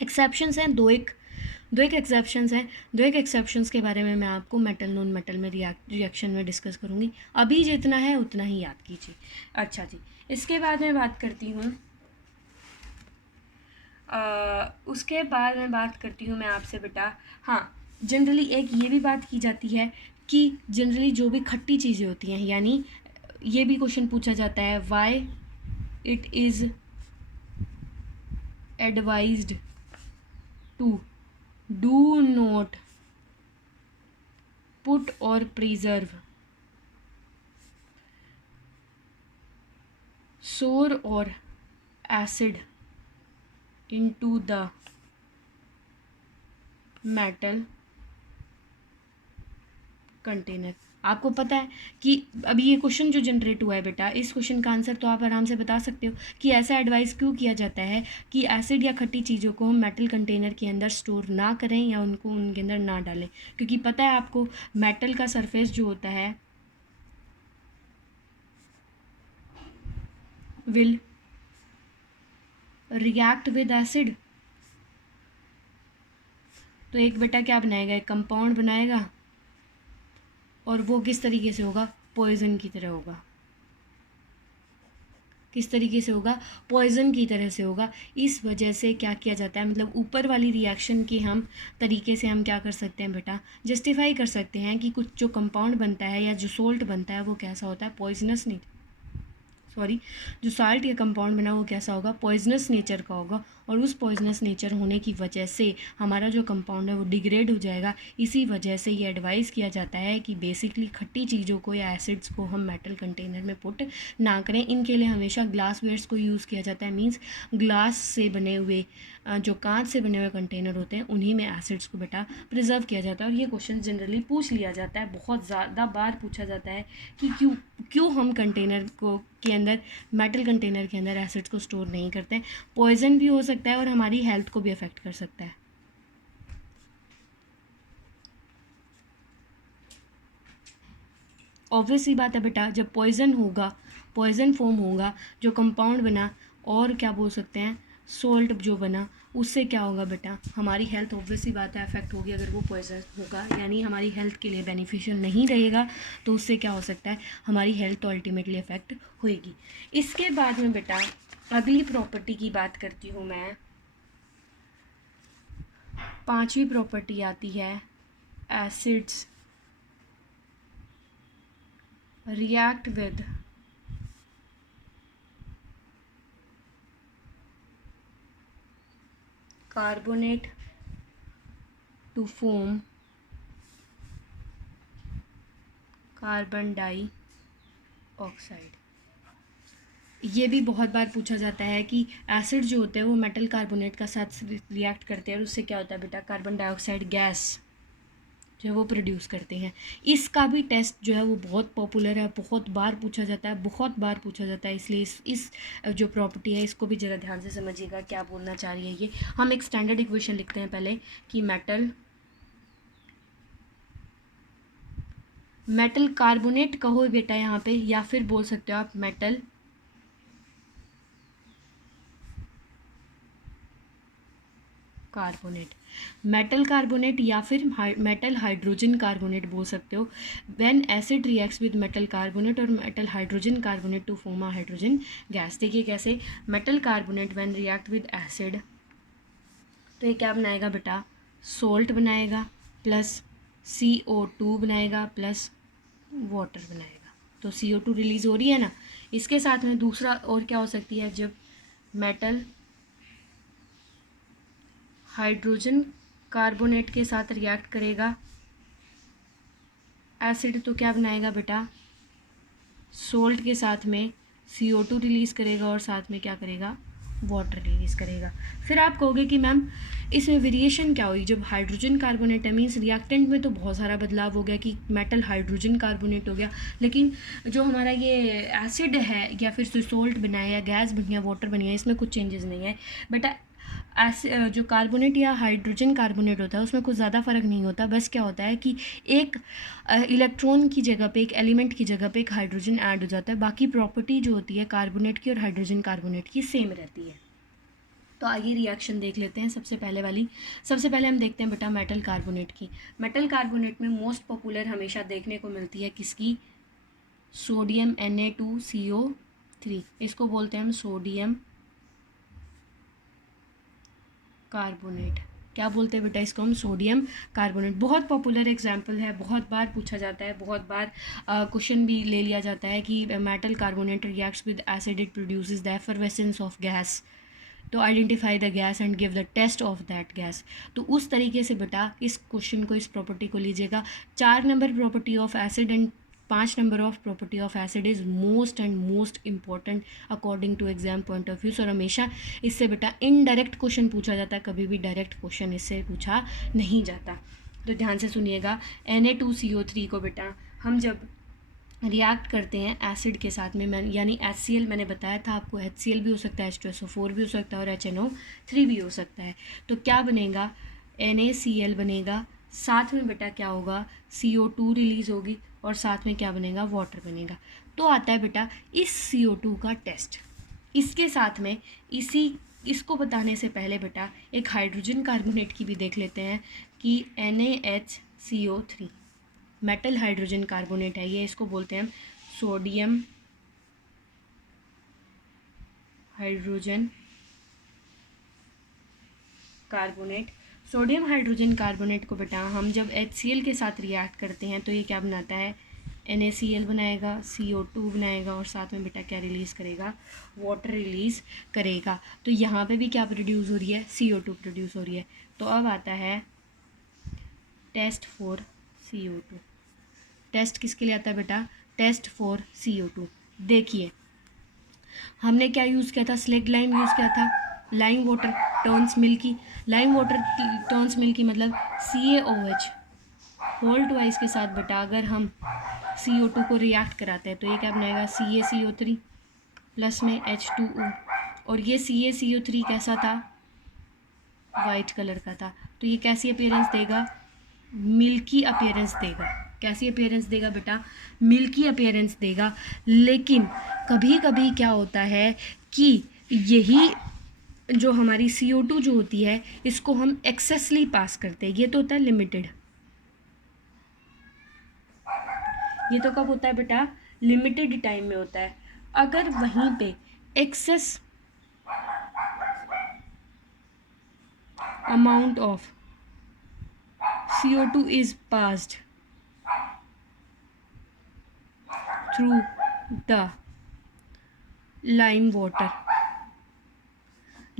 एक्सेप्शंस हैं दो एक एक्सेप्शंस हैं. दो एक एक्सेप्शंस के बारे में मैं आपको मेटल नॉन मेटल में रिएक्शन में डिस्कस करूँगी. अभी जितना है उतना ही याद कीजिए. अच्छा जी, इसके बाद मैं बात करती हूँ उसके बाद मैं बात करती हूँ मैं आपसे बेटा, हाँ, जनरली एक ये भी बात की जाती है कि जनरली जो भी खट्टी चीज़ें होती हैं, यानी ये भी क्वेश्चन पूछा जाता है, why it is advised to do not put or preserve sour or acid into the metal container. आपको पता है कि अभी ये क्वेश्चन जो जनरेट हुआ है बेटा, इस क्वेश्चन का आंसर तो आप आराम से बता सकते हो कि ऐसा एडवाइस क्यों किया जाता है कि एसिड या खट्टी चीज़ों को हम मेटल कंटेनर के अंदर स्टोर ना करें या उनको उनके अंदर ना डालें. क्योंकि पता है आपको मेटल का सरफेस जो होता है विल रिएक्ट विद एसिड. तो एक बेटा क्या बनाएगा, एक कंपाउंड बनाएगा, और वो किस तरीके से होगा, पॉइजन की तरह होगा. किस तरीके से होगा, पॉइजन की तरह से होगा. इस वजह से क्या किया जाता है, मतलब ऊपर वाली रिएक्शन की हम तरीके से हम क्या कर सकते हैं बेटा, जस्टिफाई कर सकते हैं कि कुछ जो कंपाउंड बनता है या जो सोल्ट बनता है वो कैसा होता है, पॉइजनस नहीं, सॉरी, जो साल्ट या कंपाउंड बना वो कैसा होगा, पॉइजनस नेचर का होगा. और उस पॉइजनस नेचर होने की वजह से हमारा जो कंपाउंड है वो डिग्रेड हो जाएगा. इसी वजह से ये एडवाइस किया जाता है कि बेसिकली खट्टी चीज़ों को या एसिड्स को हम मेटल कंटेनर में पुट ना करें. इनके लिए हमेशा ग्लास वेयर्स को यूज़ किया जाता है, मींस ग्लास से बने हुए जो कांच से बने हुए कंटेनर होते हैं उन्हीं में एसिड्स को बेटा प्रिजर्व किया जाता है। और ये क्वेश्चन जनरली पूछ लिया जाता है, बहुत ज़्यादा बार पूछा जाता है कि क्यों हम कंटेनर को के अंदर, मेटल कंटेनर के अंदर एसिड्स को स्टोर नहीं करते हैं। पॉइजन भी हो सकता है और हमारी हेल्थ को भी अफेक्ट कर सकता है। ऑब्वियसली बात है बेटा, जब पॉइजन होगा, पॉइजन फॉर्म होगा, जो कंपाउंड बना और क्या बोल सकते हैं सोल्ट जो बना, उससे क्या होगा बेटा, हमारी हेल्थ ऑब्वियसली बात है अफेक्ट होगी। अगर वो पॉइजन होगा यानी हमारी हेल्थ के लिए बेनिफिशियल नहीं रहेगा, तो उससे क्या हो सकता है, हमारी हेल्थ तो अल्टीमेटली अफेक्ट होएगी। इसके बाद में बेटा अगली प्रॉपर्टी की बात करती हूँ मैं। 5वीं प्रॉपर्टी आती है acids react with carbonate to form carbon dioxide. ये भी बहुत बार पूछा जाता है कि एसिड जो होते हैं वो मेटल कार्बोनेट का साथ रिएक्ट करते हैं और उससे क्या होता है बेटा, कार्बन डाइऑक्साइड गैस जो है वो प्रोड्यूस करते हैं। इसका भी टेस्ट जो है वो बहुत पॉपुलर है, बहुत बार पूछा जाता है, बहुत बार पूछा जाता है। इसलिए इस जो प्रॉपर्टी है इसको भी ज़रा ध्यान से समझिएगा क्या बोलना चाह रही है ये। हम एक स्टैंडर्ड इक्वेशन लिखते हैं पहले कि मेटल कार्बोनेट कहो बेटा यहाँ पे, या फिर बोल सकते हो आप मेटल कार्बोनेट या फिर मेटल हाइड्रोजन कार्बोनेट बोल सकते हो। When acid reacts with metal carbonate और metal hydrogen carbonate to form a hydrogen gas. देखिए कैसे, metal carbonate when react with acid, तो ये क्या बनाएगा बेटा, सोल्ट बनाएगा प्लस CO2 बनाएगा प्लस वाटर बनाएगा। तो CO2 रिलीज़ हो रही है ना। इसके साथ में दूसरा और क्या हो सकती है, जब मेटल हाइड्रोजन कार्बोनेट के साथ रिएक्ट करेगा एसिड, तो क्या बनाएगा बेटा, सोल्ट के साथ में CO2 रिलीज़ करेगा और साथ में क्या करेगा, वाटर रिलीज़ करेगा। फिर आप कहोगे कि मैम इसमें वेरिएशन क्या हुई, जब हाइड्रोजन कार्बोनेट है मीन्स रिएक्टेंट में तो बहुत सारा बदलाव हो गया कि मेटल हाइड्रोजन कार्बोनेट हो गया, लेकिन जो हमारा ये एसिड है या फिर सोल्ट बना है या गैस बनी है, वाटर बनी है, इसमें कुछ चेंजेस नहीं है बेटा। जो कार्बोनेट या हाइड्रोजन कार्बोनेट होता है उसमें कुछ ज़्यादा फ़र्क नहीं होता। बस क्या होता है कि एक इलेक्ट्रॉन की जगह पे, एक एलिमेंट की जगह पे एक हाइड्रोजन ऐड हो जाता है। बाकी प्रॉपर्टी जो होती है कार्बोनेट की और हाइड्रोजन कार्बोनेट की सेम रहती है। तो आइए रिएक्शन देख लेते हैं। सबसे पहले हम देखते हैं बेटा मेटल कार्बोनेट की। मेटल कार्बोनेट में मोस्ट पॉपुलर हमेशा देखने को मिलती है किसकी, सोडियम Na2CO3। इसको बोलते हैं हम सोडियम कार्बोनेट। क्या बोलते हैं बेटा इसको हम, सोडियम कार्बोनेट। बहुत पॉपुलर एग्जाम्पल है, बहुत बार पूछा जाता है, बहुत बार क्वेश्चन भी ले लिया जाता है कि metal carbonate reacts with acid, it produces the effervescence of gas, तो identify the gas and give the test of that gas. तो उस तरीके से बेटा इस क्वेश्चन को, इस प्रॉपर्टी को लीजिएगा। 4 number property of acid and 5 number of property of acid is most important according to exam point of views. और हमेशा इससे बेटा इनडायरेक्ट क्वेश्चन पूछा जाता है, कभी भी डायरेक्ट क्वेश्चन इससे पूछा नहीं जाता। तो ध्यान से सुनिएगा, Na2CO3 को बेटा हम जब रिएक्ट करते हैं एसिड के साथ में, यानी HCl मैंने बताया था आपको, HCl भी हो सकता है, H2SO4 भी हो सकता है और HNO3 भी हो सकता है। तो क्या बनेगा, NaCl बनेगा, साथ में बेटा क्या होगा, CO2 रिलीज़ होगी और साथ में क्या बनेगा, वाटर बनेगा। तो आता है बेटा इस CO2 का टेस्ट। इसके साथ में इसको बताने से पहले बेटा एक हाइड्रोजन कार्बोनेट की भी देख लेते हैं कि NaHCO3 मेटल हाइड्रोजन कार्बोनेट है ये, इसको बोलते हैं हम sodium hydrogen carbonate. Sodium hydrogen carbonate को बेटा हम जब HCl के साथ रिएक्ट करते हैं तो ये क्या बनाता है, NaCl बनाएगा, CO2 बनाएगा और साथ में बेटा क्या रिलीज़ करेगा, वाटर रिलीज़ करेगा। तो यहाँ पे भी क्या प्रोड्यूस हो रही है, CO2 प्रोड्यूस हो रही है। तो अब आता है टेस्ट फॉर CO2। टेस्ट किसके लिए आता है बेटा, टेस्ट फॉर CO2। देखिए हमने क्या यूज़ किया था, स्लेग लाइम यूज़ किया था, lime water. Turns milky, lime water turns milky मतलब CaOH होल ट्वाइस के साथ बेटा अगर हम CO2 को रिएक्ट कराते हैं तो ये क्या बनाएगा CaCO3 प्लस में H2O, और ये CaCO3 कैसा था, वाइट कलर का था, तो ये कैसी अपीयरेंस देगा, मिल्की अपीयरेंस देगा। कैसी अपीयरेंस देगा बेटा, मिल्की अपीयरेंस देगा। लेकिन कभी कभी क्या होता है कि यही जो हमारी CO2 जो होती है इसको हम एक्सेसली पास करते हैं, ये तो होता है लिमिटेड, ये तो कब होता है बेटा, लिमिटेड टाइम में होता है। अगर वहीं पे excess amount of CO2 is passed through the lime water,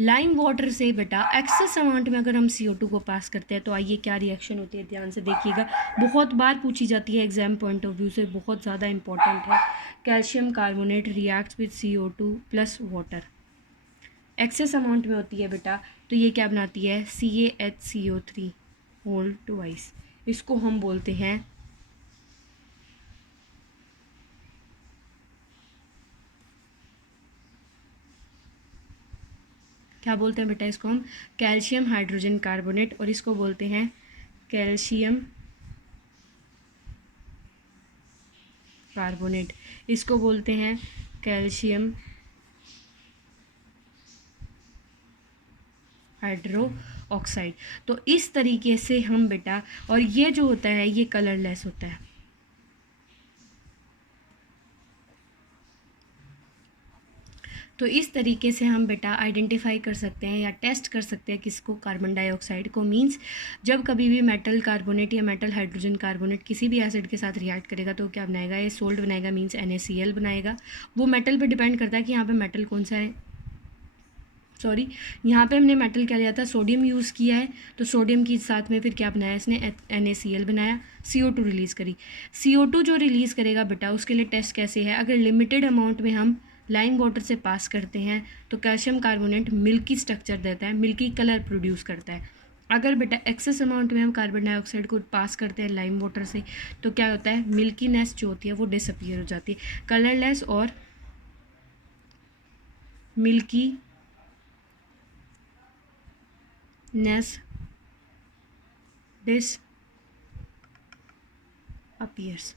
lime water से बेटा एक्सेस अमाउंट में अगर हम CO2 को पास करते हैं तो आइए क्या रिएक्शन होती है, ध्यान से देखिएगा, बहुत बार पूछी जाती है एग्जाम पॉइंट ऑफ व्यू से, बहुत ज़्यादा इंपॉर्टेंट है। Calcium carbonate reacts with CO2 plus water, excess amount में होती है बेटा, तो ये क्या बनाती है CaHCO3 होल ट्वाइस, इसको हम बोलते हैं क्या बोलते हैं बेटा, इसको हम कैल्शियम हाइड्रोजन कार्बोनेट, और इसको बोलते हैं कैल्शियम कार्बोनेट, इसको बोलते हैं कैल्शियम हाइड्रो ऑक्साइड। तो इस तरीके से हम बेटा, और ये जो होता है ये कलरलेस होता है, तो इस तरीके से हम बेटा आइडेंटिफाई कर सकते हैं या टेस्ट कर सकते हैं किसको, कार्बन डाइऑक्साइड को। मींस जब कभी भी मेटल कार्बोनेट या मेटल हाइड्रोजन कार्बोनेट किसी भी एसिड के साथ रिएक्ट करेगा तो क्या बनाएगा, ये सोल्ट बनाएगा, मींस NaCl बनाएगा। वो मेटल पे डिपेंड करता है कि यहाँ पे मेटल कौन सा है, सॉरी यहाँ पे हमने मेटल क्या लिया था, सोडियम यूज़ किया है, तो सोडियम के साथ में फिर क्या बनाया इसने, NaCl बनाया, CO2 रिलीज़ करी। CO2 जो रिलीज़ करेगा बेटा उसके लिए टेस्ट कैसे है, अगर लिमिटेड अमाउंट में हम लाइम वाटर से पास करते हैं तो कैल्शियम कार्बोनेट मिल्की स्ट्रक्चर देता है, मिल्की कलर प्रोड्यूस करता है। अगर बेटा एक्सेस अमाउंट में हम कार्बन डाइऑक्साइड को पास करते हैं लाइम वाटर से तो क्या होता है, मिल्कीनेस जो होती है वो डिसअपीयर हो जाती है, कलरलेस और मिल्की नेस डिस अपीयर्स।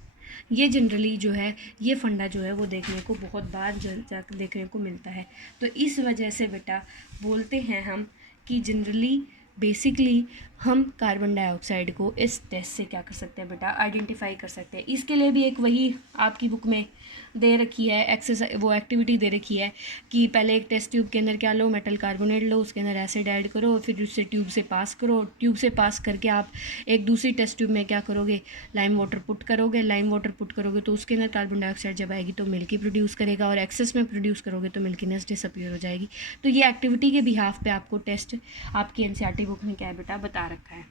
ये जनरली जो है ये फंडा जो है वो देखने को बहुत बार देखने को मिलता है। तो इस वजह से बेटा बोलते हैं हम कि जनरली बेसिकली हम कार्बन डाइऑक्साइड को इस टेस्ट से क्या कर सकते हैं बेटा, आइडेंटिफाई कर सकते हैं। इसके लिए भी एक वही आपकी बुक में दे रखी है एक्सरसाइज, वो एक्टिविटी दे रखी है कि पहले एक टेस्ट ट्यूब के अंदर क्या लो, मेटल कार्बोनेट लो, उसके अंदर एसिड ऐड करो, फिर उससे ट्यूब से पास करो, ट्यूब से पास करके आप एक दूसरी टेस्ट ट्यूब में क्या करोगे, लाइम वाटर पुट करोगे, लाइम वाटर पुट करोगे तो उसके अंदर कार्बन डाइऑक्साइड जब आएगी तो मिल्की प्रोड्यूस करेगा, और एक्सेस में प्रोड्यूस करोगे तो मिल्कीनेस डिसअपीयर हो जाएगी। तो ये एक्टिविटी के बिहाफ पे आपको टेस्ट आपकी NCERT बुक में क्या है बेटा बता रखा है।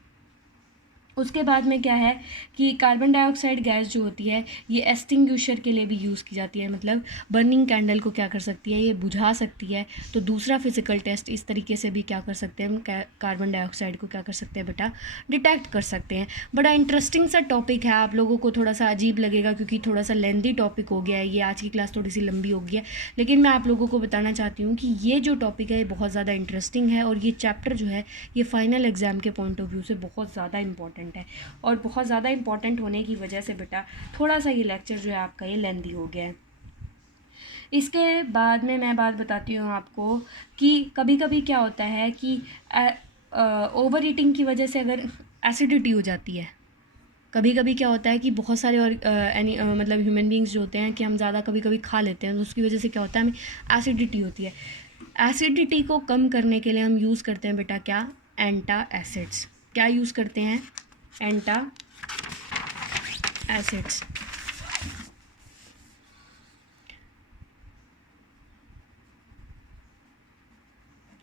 उसके बाद में क्या है कि कार्बन डाइऑक्साइड गैस जो होती है ये एक्सटिंग्विशर के लिए भी यूज़ की जाती है, मतलब बर्निंग कैंडल को क्या कर सकती है, ये बुझा सकती है। तो दूसरा फिजिकल टेस्ट इस तरीके से भी क्या कर सकते हैं हम, कार्बन डाइऑक्साइड को क्या कर सकते हैं बेटा, डिटेक्ट कर सकते हैं। बड़ा इंटरेस्टिंग सा टॉपिक है, आप लोगों को थोड़ा सा अजीब लगेगा क्योंकि थोड़ा सा लेंथी टॉपिक हो गया है ये, आज की क्लास थोड़ी सी लंबी हो गई है, लेकिन मैं आप लोगों को बताना चाहती हूँ कि ये जो टॉपिक है ये बहुत ज़्यादा इंटरेस्टिंग है, और ये चैप्टर जो है ये फाइनल एग्जाम के पॉइंट ऑफ व्यू से बहुत ज़्यादा इंपॉर्टेंट है। और बहुत ज़्यादा इंपॉर्टेंट होने की वजह से बेटा थोड़ा सा ये लेक्चर जो है आपका ये लेंथी हो गया है। इसके बाद में मैं बात बताती हूँ आपको कि कभी कभी क्या होता है कि ओवर ईटिंग की वजह से अगर एसिडिटी हो जाती है, कभी कभी क्या होता है कि बहुत सारे और मतलब ह्यूमन बींग्स जो होते हैं कि हम ज़्यादा कभी कभी खा लेते हैं तो उसकी वजह से क्या होता है हमें एसिडिटी होती है। एसिडिटी को कम करने के लिए हम यूज़ करते हैं बेटा क्या, एंटा एसिड्स। क्या यूज़ करते हैं, एंटा एसिड्स।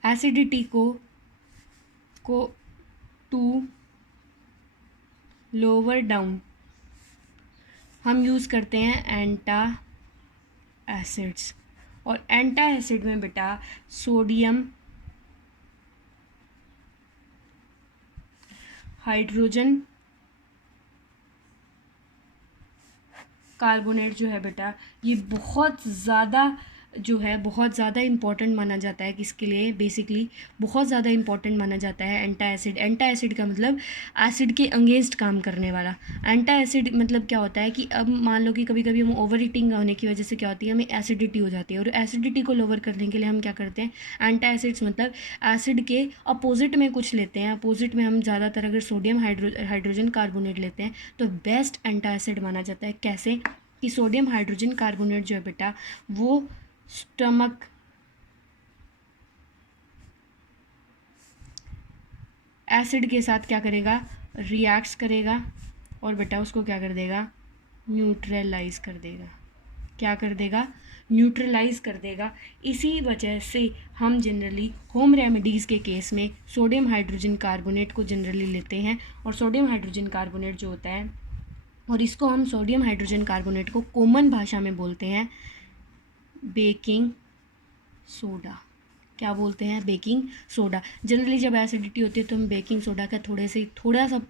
एसिडिटी को टू लोअर डाउन हम यूज़ करते हैं एंटा एसिड्स, और एंटा एसिड में बेटा सोडियम हाइड्रोजन कार्बोनेट जो है बेटा, ये बहुत ज़्यादा जो है बहुत ज़्यादा इंपॉर्टेंट माना जाता है किसके लिए, बेसिकली बहुत ज़्यादा इंपॉर्टेंट माना जाता है एंटा एसिड। एंटा एसिड का मतलब एसिड के अगेंस्ट काम करने वाला। एंटा एसिड मतलब क्या होता है कि अब मान लो कि कभी कभी हम ओवर ईटिंग होने की वजह से क्या होती है, हमें एसिडिटी हो जाती है, और एसिडिटी को लोअर करने के लिए हम क्या करते हैं, एंटा एसिड्स मतलब एसिड के अपोजिट में कुछ लेते हैं। अपोजिट में हम ज़्यादातर अगर सोडियम हाइड्रोजन कार्बोनेट लेते हैं तो बेस्ट एंटा एसिड माना जाता है। कैसे कि सोडियम हाइड्रोजन कार्बोनेट जो है बेटा, वो स्टमक एसिड के साथ क्या करेगा, रिएक्ट्स करेगा, और बेटा उसको क्या कर देगा, न्यूट्रलाइज कर देगा। क्या कर देगा, न्यूट्रलाइज कर देगा। इसी वजह से हम जनरली होम रेमेडीज़ के केस में सोडियम हाइड्रोजन कार्बोनेट को जनरली लेते हैं। और सोडियम हाइड्रोजन कार्बोनेट जो होता है, और इसको हम सोडियम हाइड्रोजन कार्बोनेट को कॉमन भाषा में बोलते हैं बेकिंग सोडा। क्या बोलते हैं, बेकिंग सोडा। जनरली जब एसिडिटी होती है तो हम बेकिंग सोडा का थोड़ा सा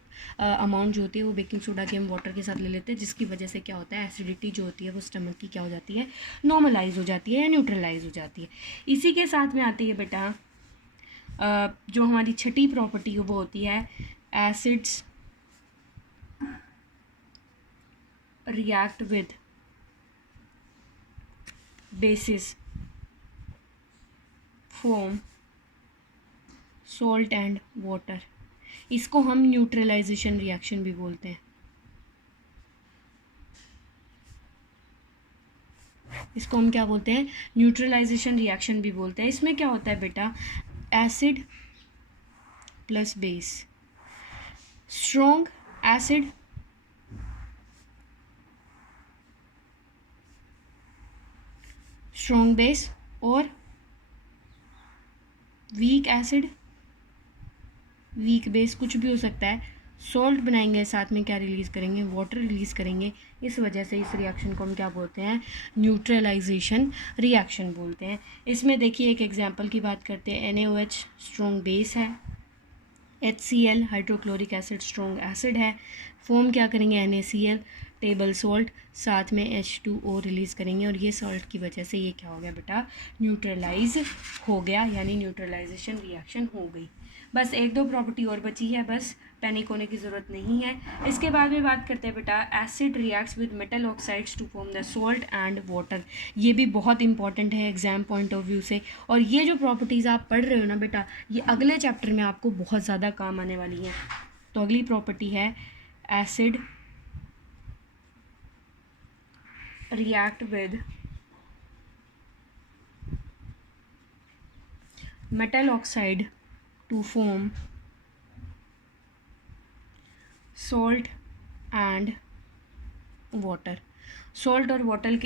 अमाउंट जो होती है वो बेकिंग सोडा के हम वाटर के साथ ले लेते हैं, जिसकी वजह से क्या होता है, एसिडिटी जो होती है वो स्टमक की क्या हो जाती है, नॉर्मलाइज हो जाती है या न्यूट्रलाइज हो जाती है। इसी के साथ में आती है बेटा जो हमारी छठी प्रॉपर्टी वो होती है acids react with basis foam salt and water. इसको हम न्यूट्रलाइजेशन रिएक्शन भी बोलते हैं। इसको हम क्या बोलते हैं, न्यूट्रलाइजेशन रिएक्शन भी बोलते हैं। इसमें क्या होता है बेटा, acid plus base, strong acid strong base और वीक एसिड वीक बेस, कुछ भी हो सकता है। सॉल्ट बनाएंगे, साथ में क्या रिलीज़ करेंगे, वाटर रिलीज़ करेंगे। इस वजह से इस रिएक्शन को हम क्या बोलते हैं, न्यूट्रलाइजेशन रिएक्शन बोलते हैं। इसमें देखिए एक एग्जांपल की बात करते हैं। NaOH स्ट्रॉन्ग बेस है, HCl hydrochloric acid strong acid है। फॉर्म क्या करेंगे, NaCl टेबल सॉल्ट, साथ में H2O रिलीज़ करेंगे, और ये सॉल्ट की वजह से ये क्या हो गया बेटा, न्यूट्रलाइज हो गया, यानी न्यूट्रलाइजेशन रिएक्शन हो गई। बस एक दो प्रॉपर्टी और बची है, बस पैनिक होने की ज़रूरत नहीं है। इसके बाद में बात करते हैं बेटा, acid reacts with metal oxides to form the salt and water. ये भी बहुत इंपॉर्टेंट है एग्जाम पॉइंट ऑफ व्यू से, और ये जो प्रॉपर्टीज़ आप पढ़ रहे हो ना बेटा, ये अगले चैप्टर में आपको बहुत ज़्यादा काम आने वाली हैं। तो अगली प्रॉपर्टी है acid react with metal oxide to form salt and water। Salt और वाटर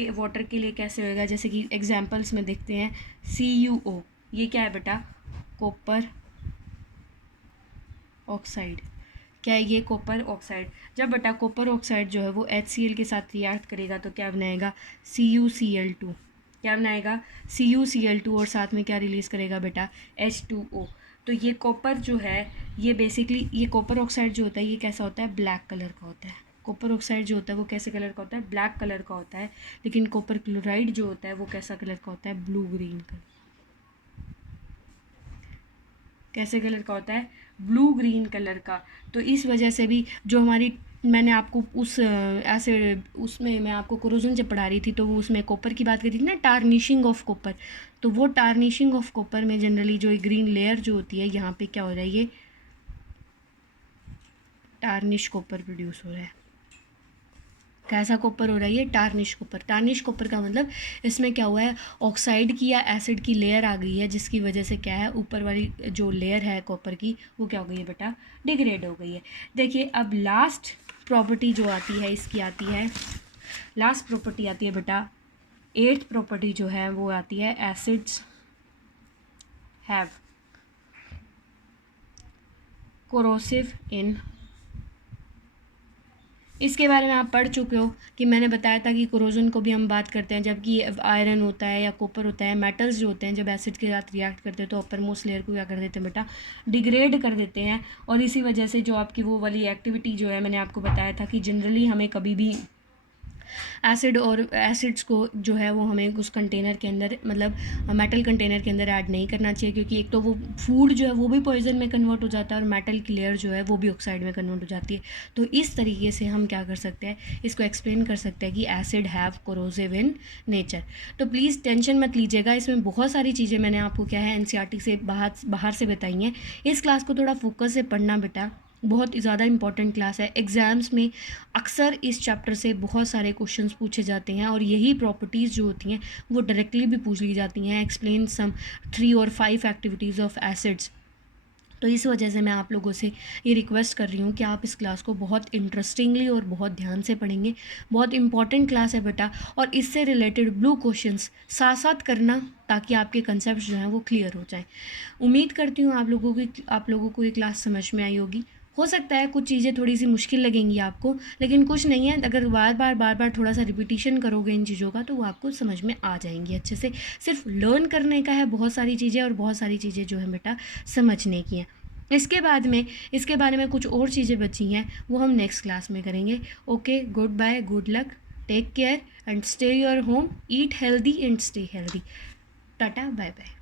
के लिए कैसे होएगा, जैसे कि एग्जांपल्स में देखते हैं CuO, ये क्या है बेटा, कॉपर ऑक्साइड। क्या है ये, कॉपर ऑक्साइड। जब बेटा कॉपर ऑक्साइड जो है वो HCl के साथ रिएक्ट करेगा तो क्या बनाएगा, CuCl2। क्या बनाएगा, CuCl2, और साथ में क्या रिलीज़ करेगा बेटा, H2O। तो ये कॉपर जो है, ये बेसिकली ये कॉपर ऑक्साइड जो होता है ये कैसा होता है, ब्लैक कलर का होता है। कॉपर ऑक्साइड जो होता है वो कैसे कलर का होता है, ब्लैक कलर का होता है। लेकिन कॉपर क्लोराइड जो होता है वो कैसा कलर का होता है, ब्लू ग्रीन कलर। कैसे कलर का होता है, ब्लू ग्रीन कलर का। तो इस वजह से भी जो हमारी, मैंने आपको उस ऐसे उसमें मैं आपको कोरोजन जब पढ़ा रही थी तो वो उसमें कॉपर की बात करी थी ना, टार्निशिंग ऑफ कॉपर। तो वो टार्निशिंग ऑफ कॉपर में जनरली जो ग्रीन लेयर जो होती है, यहाँ पे क्या हो रहा है, ये टार्निश कॉपर प्रोड्यूस हो रहा है। कैसा कॉपर हो रहा है, ये टार्निश कॉपर। टार्निश कॉपर का मतलब इसमें क्या हुआ है, ऑक्साइड की या एसिड की लेयर आ गई है, जिसकी वजह से क्या है, ऊपर वाली जो लेयर है कॉपर की वो क्या हो गई है बेटा, डिग्रेड हो गई है। देखिए अब लास्ट प्रॉपर्टी जो आती है इसकी आती है, लास्ट प्रॉपर्टी आती है बेटा, 8th प्रॉपर्टी जो है वो आती है एसिड्स हैव कोरोसिव इन इसके बारे में आप पढ़ चुके हो कि मैंने बताया था कि कोरोजन को भी हम बात करते हैं, जबकि आयरन होता है या कॉपर होता है, मेटल्स जो होते हैं जब एसिड के साथ रिएक्ट करते हैं तो अपर मोस्ट लेयर को क्या कर देते हैं बेटा, डिग्रेड कर देते हैं। और इसी वजह से जो आपकी वो वाली एक्टिविटी जो है, मैंने आपको बताया था कि जनरली हमें कभी भी एसिड और एसिड्स को जो है वो हमें उस कंटेनर के अंदर, मतलब मेटल कंटेनर के अंदर ऐड नहीं करना चाहिए, क्योंकि एक तो वो फूड जो है वो भी पॉइजन में कन्वर्ट हो जाता है और मेटल की लेयर जो है वो भी ऑक्साइड में कन्वर्ट हो जाती है। तो इस तरीके से हम क्या कर सकते हैं, इसको एक्सप्लेन कर सकते हैं कि acid have corrosive in nature. तो प्लीज़ टेंशन मत लीजिएगा, इसमें बहुत सारी चीज़ें मैंने आपको क्या है एनसीईआरटी से बाहर से बताई हैं। इस क्लास को थोड़ा फोकस से पढ़ना बेटा, बहुत ज़्यादा इंपॉर्टेंट क्लास है। एग्ज़ाम्स में अक्सर इस चैप्टर से बहुत सारे क्वेश्चंस पूछे जाते हैं और यही प्रॉपर्टीज़ जो होती हैं वो डायरेक्टली भी पूछ ली जाती हैं। एक्सप्लेन सम 3 और 5 एक्टिविटीज़ ऑफ एसिड्स। तो इस वजह से मैं आप लोगों से ये रिक्वेस्ट कर रही हूँ कि आप इस क्लास को बहुत इंटरेस्टिंगली और बहुत ध्यान से पढ़ेंगे। बहुत इंपॉर्टेंट क्लास है बेटा, और इससे रिलेटेड ब्लू क्वेश्चंस साथ साथ करना ताकि आपके कंसेप्ट जो हैं वो क्लियर हो जाएं। उम्मीद करती हूँ आप लोगों को ये क्लास समझ में आई होगी। हो सकता है कुछ चीज़ें थोड़ी सी मुश्किल लगेंगी आपको, लेकिन कुछ नहीं है, अगर बार बार थोड़ा सा रिपीटिशन करोगे इन चीज़ों का तो वो आपको समझ में आ जाएंगी अच्छे से। सिर्फ लर्न करने का है बहुत सारी चीज़ें, और बहुत सारी चीज़ें जो है बेटा समझने की हैं। इसके बारे में कुछ और चीज़ें बची हैं, वो हम नेक्स्ट क्लास में करेंगे। Okay, good bye, good luck, take care and stay your home, eat healthy and stay healthy. Tata, bye bye.